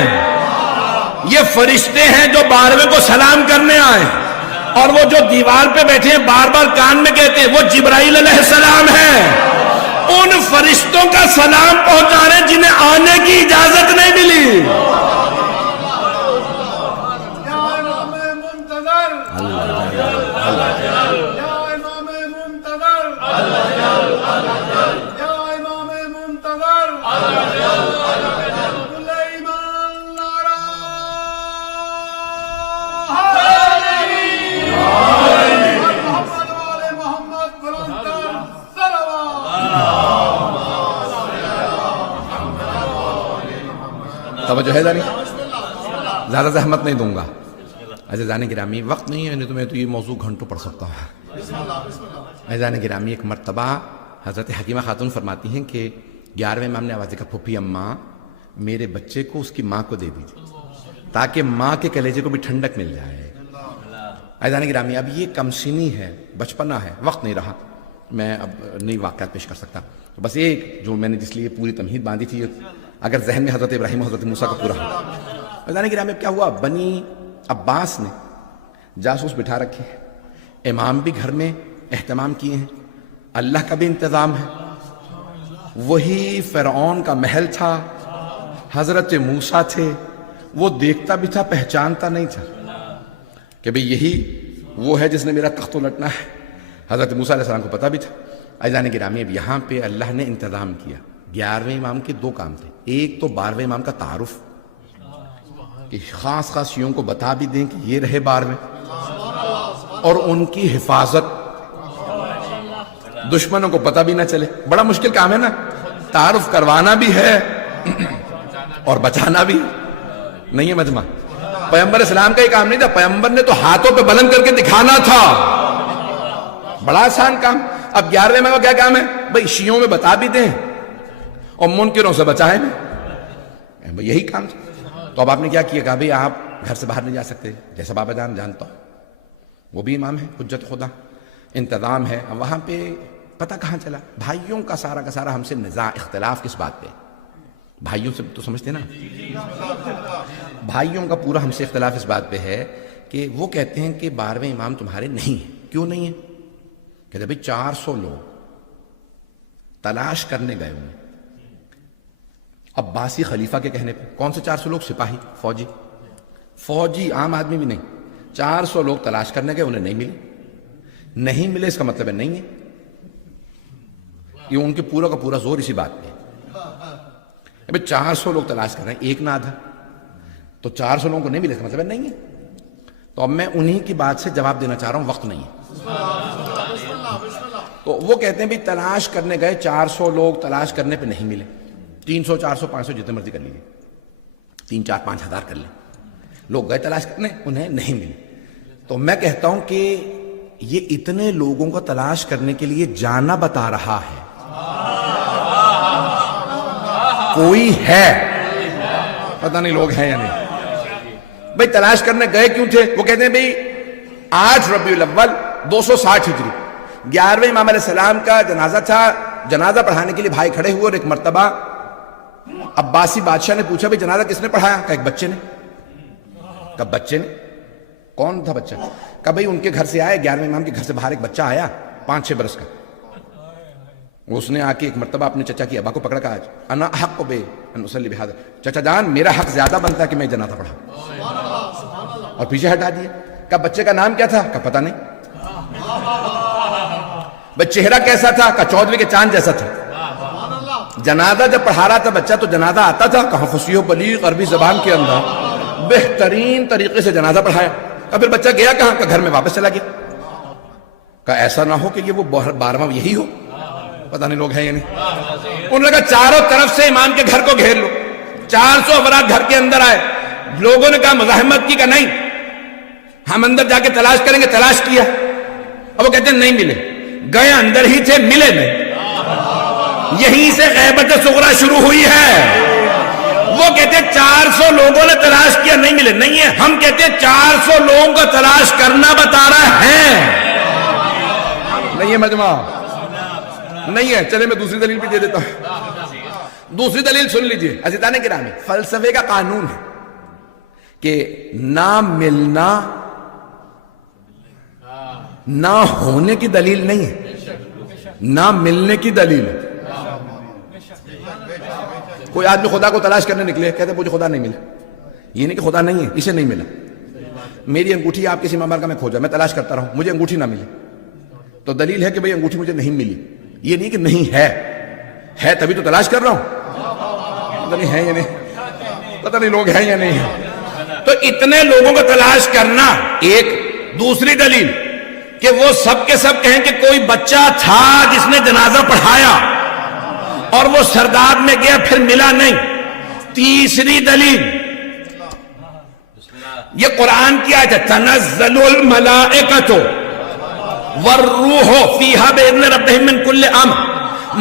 یہ فرشتے ہیں جو 12ویں کو سلام کرنے آئے, اور وہ جو دیوار پہ بیٹھے ہیں بار بار کان میں کہتے ہیں وہ جبرائیل علیہ السلام ہیں. ان فرشتوں کا سلام پہنچا رہے ہیں جنہیں آنے کی اجازت نہیں ملی. توجہ ہے جانی, زیادہ زحمت نہیں دوں گا. عزیزان گرامی, وقت نہیں ہے نہیں تو میں تو یہ موضوع گھنٹوں پڑھ سکتا ہوں. عزیزان گرامی, ایک مرتبہ حضرت حکیمہ خاتون فرماتی ہیں کہ 11ویں امام نے آواز دی کہ پھوپھی اماں میرے بچے کو اس کی ماں کو دے دیجیے تاکہ ماں کے کلیجے کو بھی ٹھنڈک مل جائے. عزیزان گرامی, اب یہ کم سنی ہے, بچپنا ہے, وقت نہیں رہا, میں اب نئی واقعات پیش کر سکتا. بس ایک جو میں نے جس لیے پوری تمہید باندھی تھی, اگر ذہن میں حضرت ابراہیم حضرت موسیٰ کا پورا. عزیزان گرامی, اب کیا ہوا, بنی عباس نے جاسوس بٹھا رکھے, امام بھی گھر میں اہتمام کیے ہیں, اللہ کا بھی انتظام ہے. وہی فرعون کا محل تھا, حضرت موسیٰ تھے, وہ دیکھتا بھی تھا پہچانتا نہیں تھا کہ بھئی یہی وہ ہے جس نے میرا تخت الٹنا ہے. حضرت موسیٰ علیہ السلام کو پتہ بھی تھا. عزیزان گرامی, اب یہاں پہ اللہ نے انتظام کیا. 11ویں امام کے 2 کام تھے. ایک تو 12ویں امام کا تعارف, کہ خاص خاص یوں کو بتا بھی دیں کہ یہ رہے 12ویں, اور ان کی حفاظت, دشمنوں کو پتہ بھی نہ چلے. بڑا مشکل کام ہے نا, تعارف کروانا بھی ہے اور بچانا بھی نہیں ہے مجمع. پیغمبر اسلام کا یہ کام نہیں تھا, پیغمبر نے تو ہاتھوں پہ بلند کر کے دکھانا تھا, بڑا آسان کام. اب 11ویں امام کا کیا کام ہے, بھئی شیعوں میں بتا بھی دیں اور منکروں سے بچائیں بھی, یہی کام تھا. تو اب آپ نے کیا کیا؟ کہا بھئی آپ گھر سے باہر نہیں جا سکتے، جیسا بابا جان جانتا ہوں، وہ بھی امام ہے، حجت خدا، انتظام ہے۔ اب وہاں پہ پتہ کہاں چلا؟ بھائیوں کا سارا ہم سے نزاع، اختلاف کس بات پہ؟ بھائیوں سے تو سمجھتے نا، بھائیوں کا پورا ہم سے اختلاف اس بات پہ ہے کہ وہ کہتے ہیں کہ 12ویں امام تمہارے نہیں ہیں۔ کیوں نہیں ہیں؟ کہتے بھئی 400 لوگ تلاش کرنے گئے انہیں، عباسی خلیفہ کے کہنے پہ۔ کون سے 400 لوگ؟ سپاہی، فوجی، عام آدمی بھی نہیں۔ 400 لوگ تلاش کرنے گئے، انہیں نہیں ملے، اس کا مطلب ہے نہیں ہے۔ یہ ان کے پورا کا پورا زور اسی بات پہ ہے۔ ابھی 400 لوگ تلاش کر رہے ہیں، ایک نہ آدھا، تو 400 لوگوں کو نہیں ملے، اس کا مطلب ہے نہیں ہے۔ تو اب میں انہی کی بات سے جواب دینا چاہ رہا ہوں، وقت نہیں ہے۔ تو وہ کہتے ہیں بھی تلاش کرنے گئے 400 لوگ، تلاش کرنے پہ نہیں ملے۔ 300 400 500 جتنے مرضی کر لیجیے، 3 4 5 ہزار کر لیں، لوگ گئے تلاش کرنے، انہیں نہیں ملے۔ تو میں کہتا ہوں کہ یہ اتنے لوگوں کو تلاش کرنے کے لیے جانا بتا رہا ہے، کوئی ہے، پتہ نہیں لوگ ہیں یا نہیں۔ بھئی تلاش کرنے گئے کیوں تھے؟ وہ کہتے ہیں بھئی 8 ربیع الاول 260 ہجری 11ویں امام علیہ السلام کا جنازہ تھا، جنازہ پڑھانے کے لیے بھائی کھڑے ہوئے، اور ایک مرتبہ عباسی بادشاہ نے پوچھا بھئی جنازہ کس نے پڑھایا؟ کہا ایک بچے نے۔ کہا بچے نے؟ کون تھا بچہ؟ کہا بھئی ان کے گھر سے آئے، 11ویں امام کے گھر سے باہر ایک بچہ آیا 5-6 برس کا، اس نے آ کے ایک مرتبہ اپنے چچا کی ابا کو پکڑا، کہا انا احق بے ان اصلی بہذا، چچا جان میرا حق زیادہ بنتا ہے کہ میں جنازہ پڑھاؤں، اور پیچھے ہٹا دیا۔ کہا بچے کا نام کیا تھا؟ کہا پتہ نہیں۔ بھئی چہرہ کیسا تھا؟ کہا 14ویں کے چاند جیسا تھا۔ جنازہ جب پڑھا رہا تھا بچہ تو جنازہ آتا تھا؟ کہا فصیح و بلیغ عربی زبان کے اندر بہترین طریقے سے جنازہ پڑھایا۔ کہا پھر بچہ گیا کہاں؟ کہا گھر میں واپس چلا گیا۔ کہا ایسا نہ ہو کہ یہ وہ 12واں یہی ہو، پتہ نہیں لوگ ہیں یا نہیں۔ انہوں نے کہا چاروں طرف سے امام کے گھر کو گھیر لو۔ 400 افراد گھر کے اندر آئے، لوگوں نے کہا مزاحمت کی، کہا نہیں ہم اندر جا کے تلاش کریں گے۔ تلاش کیا، اب وہ کہتے ہیں نہیں ملے، گئے اندر ہی تھے، ملے نہیں۔ یہیں سے غیبت صغرا شروع ہوئی ہے۔ وہ کہتے ہیں 400 لوگوں نے تلاش کیا، نہیں ملے، نہیں ہے۔ ہم کہتے ہیں 400 لوگوں کو تلاش کرنا بتا رہا ہے، نہیں ہے مجمع، نہیں ہے۔ چلے میں دوسری دلیل بھی دے دیتا ہوں۔ دوسری دلیل سن لیجئے عزیزان گرامی، فلسفے کا قانون ہے کہ نہ ملنا نہ ہونے کی دلیل نہیں ہے، نہ ملنے کی دلیل ہے۔ کوئی آدمی خدا کو تلاش کرنے نکلے، کہتے مجھے خدا نہیں ملا، یہ نہیں کہ خدا نہیں ہے، اسے نہیں ملا۔ میری انگوٹھی آپ کسی ممبر کا میں کھوجا، میں تلاش کرتا رہا ہوں، مجھے انگوٹھی نہ ملی، تو دلیل ہے کہ بھئی انگوٹھی مجھے نہیں ملی، یہ نہیں کہ نہیں ہے تبھی تو تلاش کر رہا ہوں، پتہ نہیں ہے یا نہیں، پتہ نہیں لوگ ہیں یا نہیں ہیں۔ تو اتنے لوگوں کو تلاش کرنا ایک۔ دوسری دلیل کہ وہ سب کے سب کہیں کہ کوئی بچہ تھا جس نے جنازہ پڑھایا اور وہ سرداب میں گیا پھر ملا نہیں۔ تیسری دلیل یہ قرآن کی آیت ہے، تنزل الملائکۃ والروح فیہا بإذن ربہم من کل امر،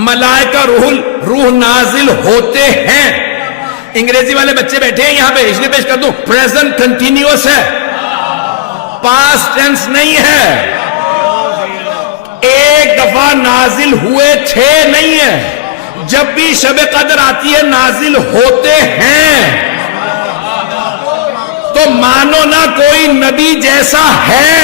ملائکہ روح نازل ہوتے ہیں۔ انگریزی والے بچے بیٹھے ہیں یہاں پہ، اس لیے پیش کر دوں، پریزنٹ کنٹینیوس ہے، پاسٹ ٹینس نہیں ہے۔ ایک دفعہ نازل ہوئے تھے نہیں ہے، جب بھی شب قدر آتی ہے نازل ہوتے ہیں۔ تو مانو نہ کوئی نبی جیسا ہے۔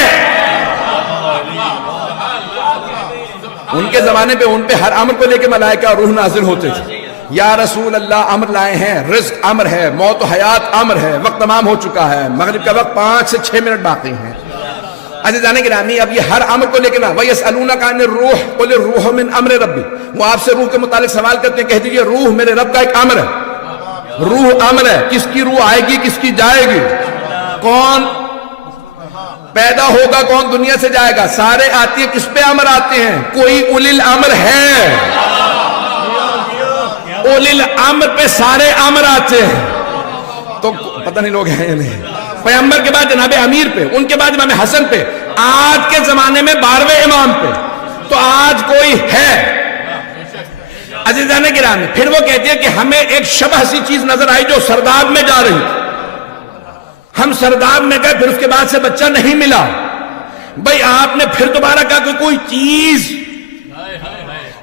ان کے زمانے پہ ان پہ ہر امر کو لے کے ملائکہ اور روح نازل ہوتے تھے۔ یا رسول اللہ امر لائے ہیں، رزق امر ہے، موت و حیات امر ہے، وقت تمام ہو چکا ہے، مغرب کا وقت 5 سے 6 منٹ باقی ہیں۔ عزیزان گرامی اب یہ ہر امر کو لے کے نہ، وَيَسْأَلُونَكَ عَنِ الرُّوحِ قُلِ الرُّوحُ مِنْ أَمْرِ رَبِّي، وہ آپ سے روح کے متعلق سوال کرتے ہیں، کہہ دیجئے روح میرے رب کا ایک امر ہے۔ روح امر ہے، کس کی روح آئے گی، کس کی جائے گی، کون پیدا ہوگا، کون دنیا سے جائے گا، سارے آتی ہیں، کس پہ امر آتے ہیں، کوئی اولی الامر ہے، اولی الامر پہ سارے امر آتے ہیں۔ تو پتہ نہیں لوگ ہیں یا نہیں۔ پیغمبر کے بعد جناب امیر پہ، ان کے بعد امام حسن پہ، آج کے زمانے میں 12ویں امام پہ، تو آج کوئی ہے۔ عزیزان گرامی پھر وہ کہتے ہیں کہ ہمیں ایک شبہ سی چیز نظر آئی جو سرداب میں جا رہی، ہم سرداب میں گئے، پھر اس کے بعد سے بچہ نہیں ملا. بھائی آپ نے پھر دوبارہ کہا کہ کوئی چیز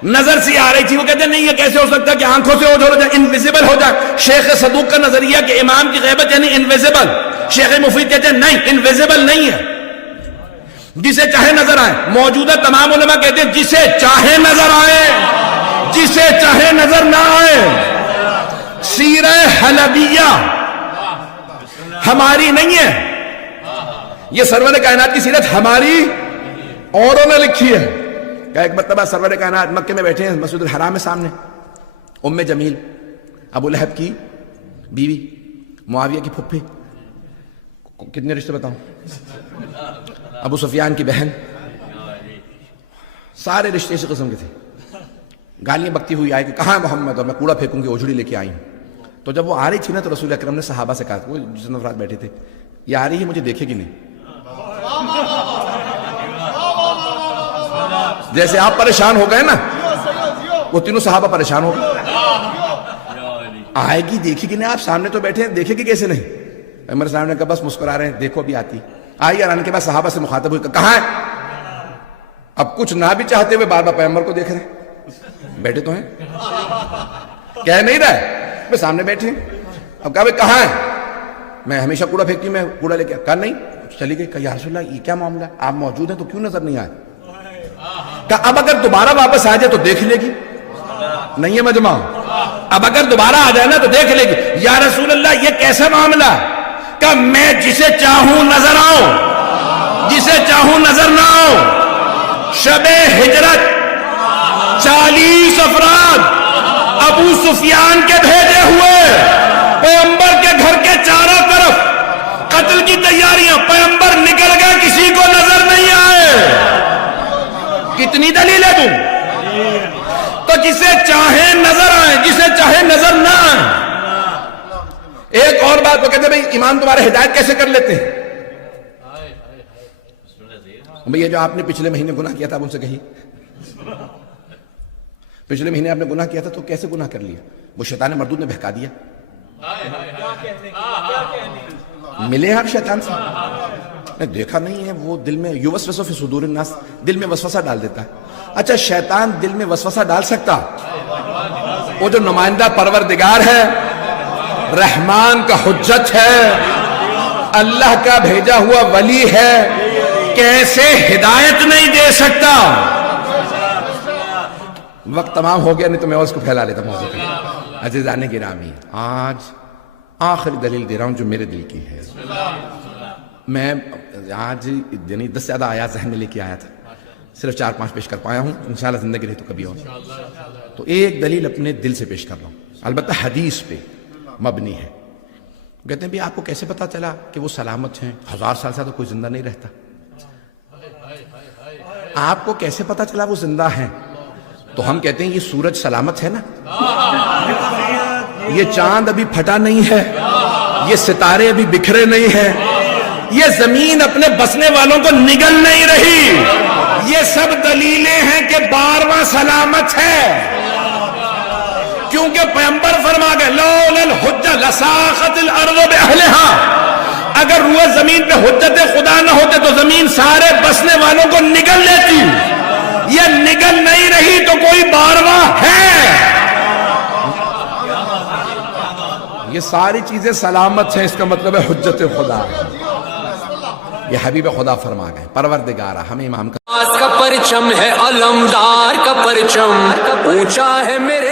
نظر سی آ رہی تھی. وہ کہتے ہیں نہیں یہ کیسے ہو سکتا کہ آنکھوں سے اوجھل ہو جائے، انویزیبل ہو جائے. شیخ صدوق کا نظریہ کہ امام کی غیبت یعنی انویزیبل. شیخ مفید کہتے ہیں نہیں، انویزیبل نہیں ہے، جسے چاہے نظر آئے. موجودہ تمام علماء کہتے ہیں جسے چاہے نظر آئے، جسے چاہے نظر نہ آئے. سیرہ حلبیہ ہماری نہیں ہے، یہ سرور کائنات کی سیرت ہماری اوروں نے لکھی ہے. کہ ایک مرتبہ سرور کائنات مکے میں بیٹھے ہیں مسجد الحرام میں، سامنے ام جمیل ابو لہب کی بیوی، معاویہ کی پھپھی، کتنے رشتے بتاؤں، ابو سفیان کی بہن، سارے رشتے اسی قسم کے تھے. گالیاں بکتی ہوئی آئی کہ کہاں ہے محمد، اور میں کوڑا پھینکوں گی، اوجھڑی لے کے آئی ہوں. تو جب وہ آ رہی تھی نا تو رسول اکرم نے صحابہ سے کہا، وہ جتنے افراد بیٹھے تھے، یہ آ رہی ہے مجھے دیکھے گی نہیں. جیسے آپ پریشان ہو گئے نا، وہ تینوں صحابہ پریشان ہو گئے. آئے گی دیکھے گی نہیں، آپ سامنے تو بیٹھے ہیں، دیکھے گی کیسے نہیں. عمر صاحب نے کہا بس مسکرا رہے ہیں، دیکھو ابھی آتی. آئی اور آنے کے بعد صحابہ سے مخاطب ہوئی، کہاں ہے. اب کچھ نہ بھی چاہتے ہوئے بار بار پیغمبر کو دیکھ رہے ہیں، بیٹھے تو ہیں، کہہ نہیں رہے، میں سامنے بیٹھے. اب کہا بھائی کہاں ہے، میں ہمیشہ کوڑا پھینکتی ہوں، میں کوڑا لے کے. کہا نہیں، چلی گئی. کہا یا رسول اللہ یہ کیا معاملہ ہے، آپ موجود ہیں تو کیوں نظر نہیں آئے. کہا اب اگر دوبارہ واپس آ جائے تو دیکھ لے گی. نہیں ہے مجمع، اب اگر دوبارہ آ جائے نا تو دیکھ لے گی. یا رسول اللہ یہ کیسا معاملہ. کہ میں جسے چاہوں نظر آؤں، جسے چاہوں نظر نہ آؤں. شب ہجرت 40 افراد ابو سفیان کے بھیجے ہوئے، پیغمبر کے گھر کے چاروں طرف قتل کی تیاریاں. پیغمبر نکل گئے، کسی کو نظر نہیں آئے. کتنی دلیل ہے تم. تو جسے چاہے نظر آئے، جسے چاہے نظر نہ آئے. ایک اور بات وہ کہتے ہیں بھئی امام تمہارے ہدایت کیسے کر لیتے ہیں. بھئی یہ جو آپ نے پچھلے مہینے گناہ کیا تھا آپ ان سے کہیے، پچھلے مہینے آپ نے گناہ کیا تھا تو کیسے گناہ کر لیا. وہ شیطان مردود نے بہکا دیا. ملے آپ شیطان سے؟ دیکھا نہیں ہے، وہ دل میں یوسوس فی صدور الناس، دل میں وسوسہ ڈال دیتا ہے. اچھا شیطان دل میں وسوسہ ڈال سکتا؟ وہ جو نمائندہ پروردگار ہے، رحمان کا حجت ہے، اللہ کا بھیجا ہوا ولی ہے، کیسے ہدایت نہیں دے سکتا. وقت تمام ہو گیا، نہیں تو میں اس کو پھیلا لیتا موضوع پہ. عزیزان گرامی، آج آخری دلیل دے رہا ہوں جو میرے دل کی ہے. میں آج یعنی 10 سے زیادہ آیات ذہن میں لے کے آیا تھا، صرف 4-5 پیش کر پایا ہوں. انشاءاللہ زندگی رہی تو کبھی اور. تو ایک دلیل اپنے دل سے پیش کر رہا ہوں، البتہ حدیث پہ مبنی ہے. کہتے ہیں بھی آپ کو کیسے پتا چلا کہ وہ سلامت ہیں؟ 1000 سال سے تو کوئی زندہ نہیں رہتا. آپ کو کیسے پتا چلا وہ زندہ ہیں؟ تو ہم کہتے ہیں یہ سورج سلامت ہے نا، یہ چاند ابھی پھٹا نہیں ہے، یہ ستارے ابھی بکھرے نہیں ہیں، یہ زمین اپنے بسنے والوں کو نگل نہیں رہی. یہ سب دلیلیں ہیں کہ 12واں سلامت ہے. کیونکہ پیغمبر فرما گئے لولا الحجہ لساخت الارض باہلہا. اگر روح زمین پہ حجت خدا نہ ہوتے تو زمین سارے بسنے والوں کو نگل لیتی. یہ نگل نہیں رہی تو کوئی 12واں ہے. یہ ساری چیزیں سلامت ہیں، اس کا مطلب ہے حجت خدا. یہ حبیب خدا فرما گئے پروردگارہ ہمیں امام کا پرچم ہے علمدار کا پرچم، اونچا ہے میرے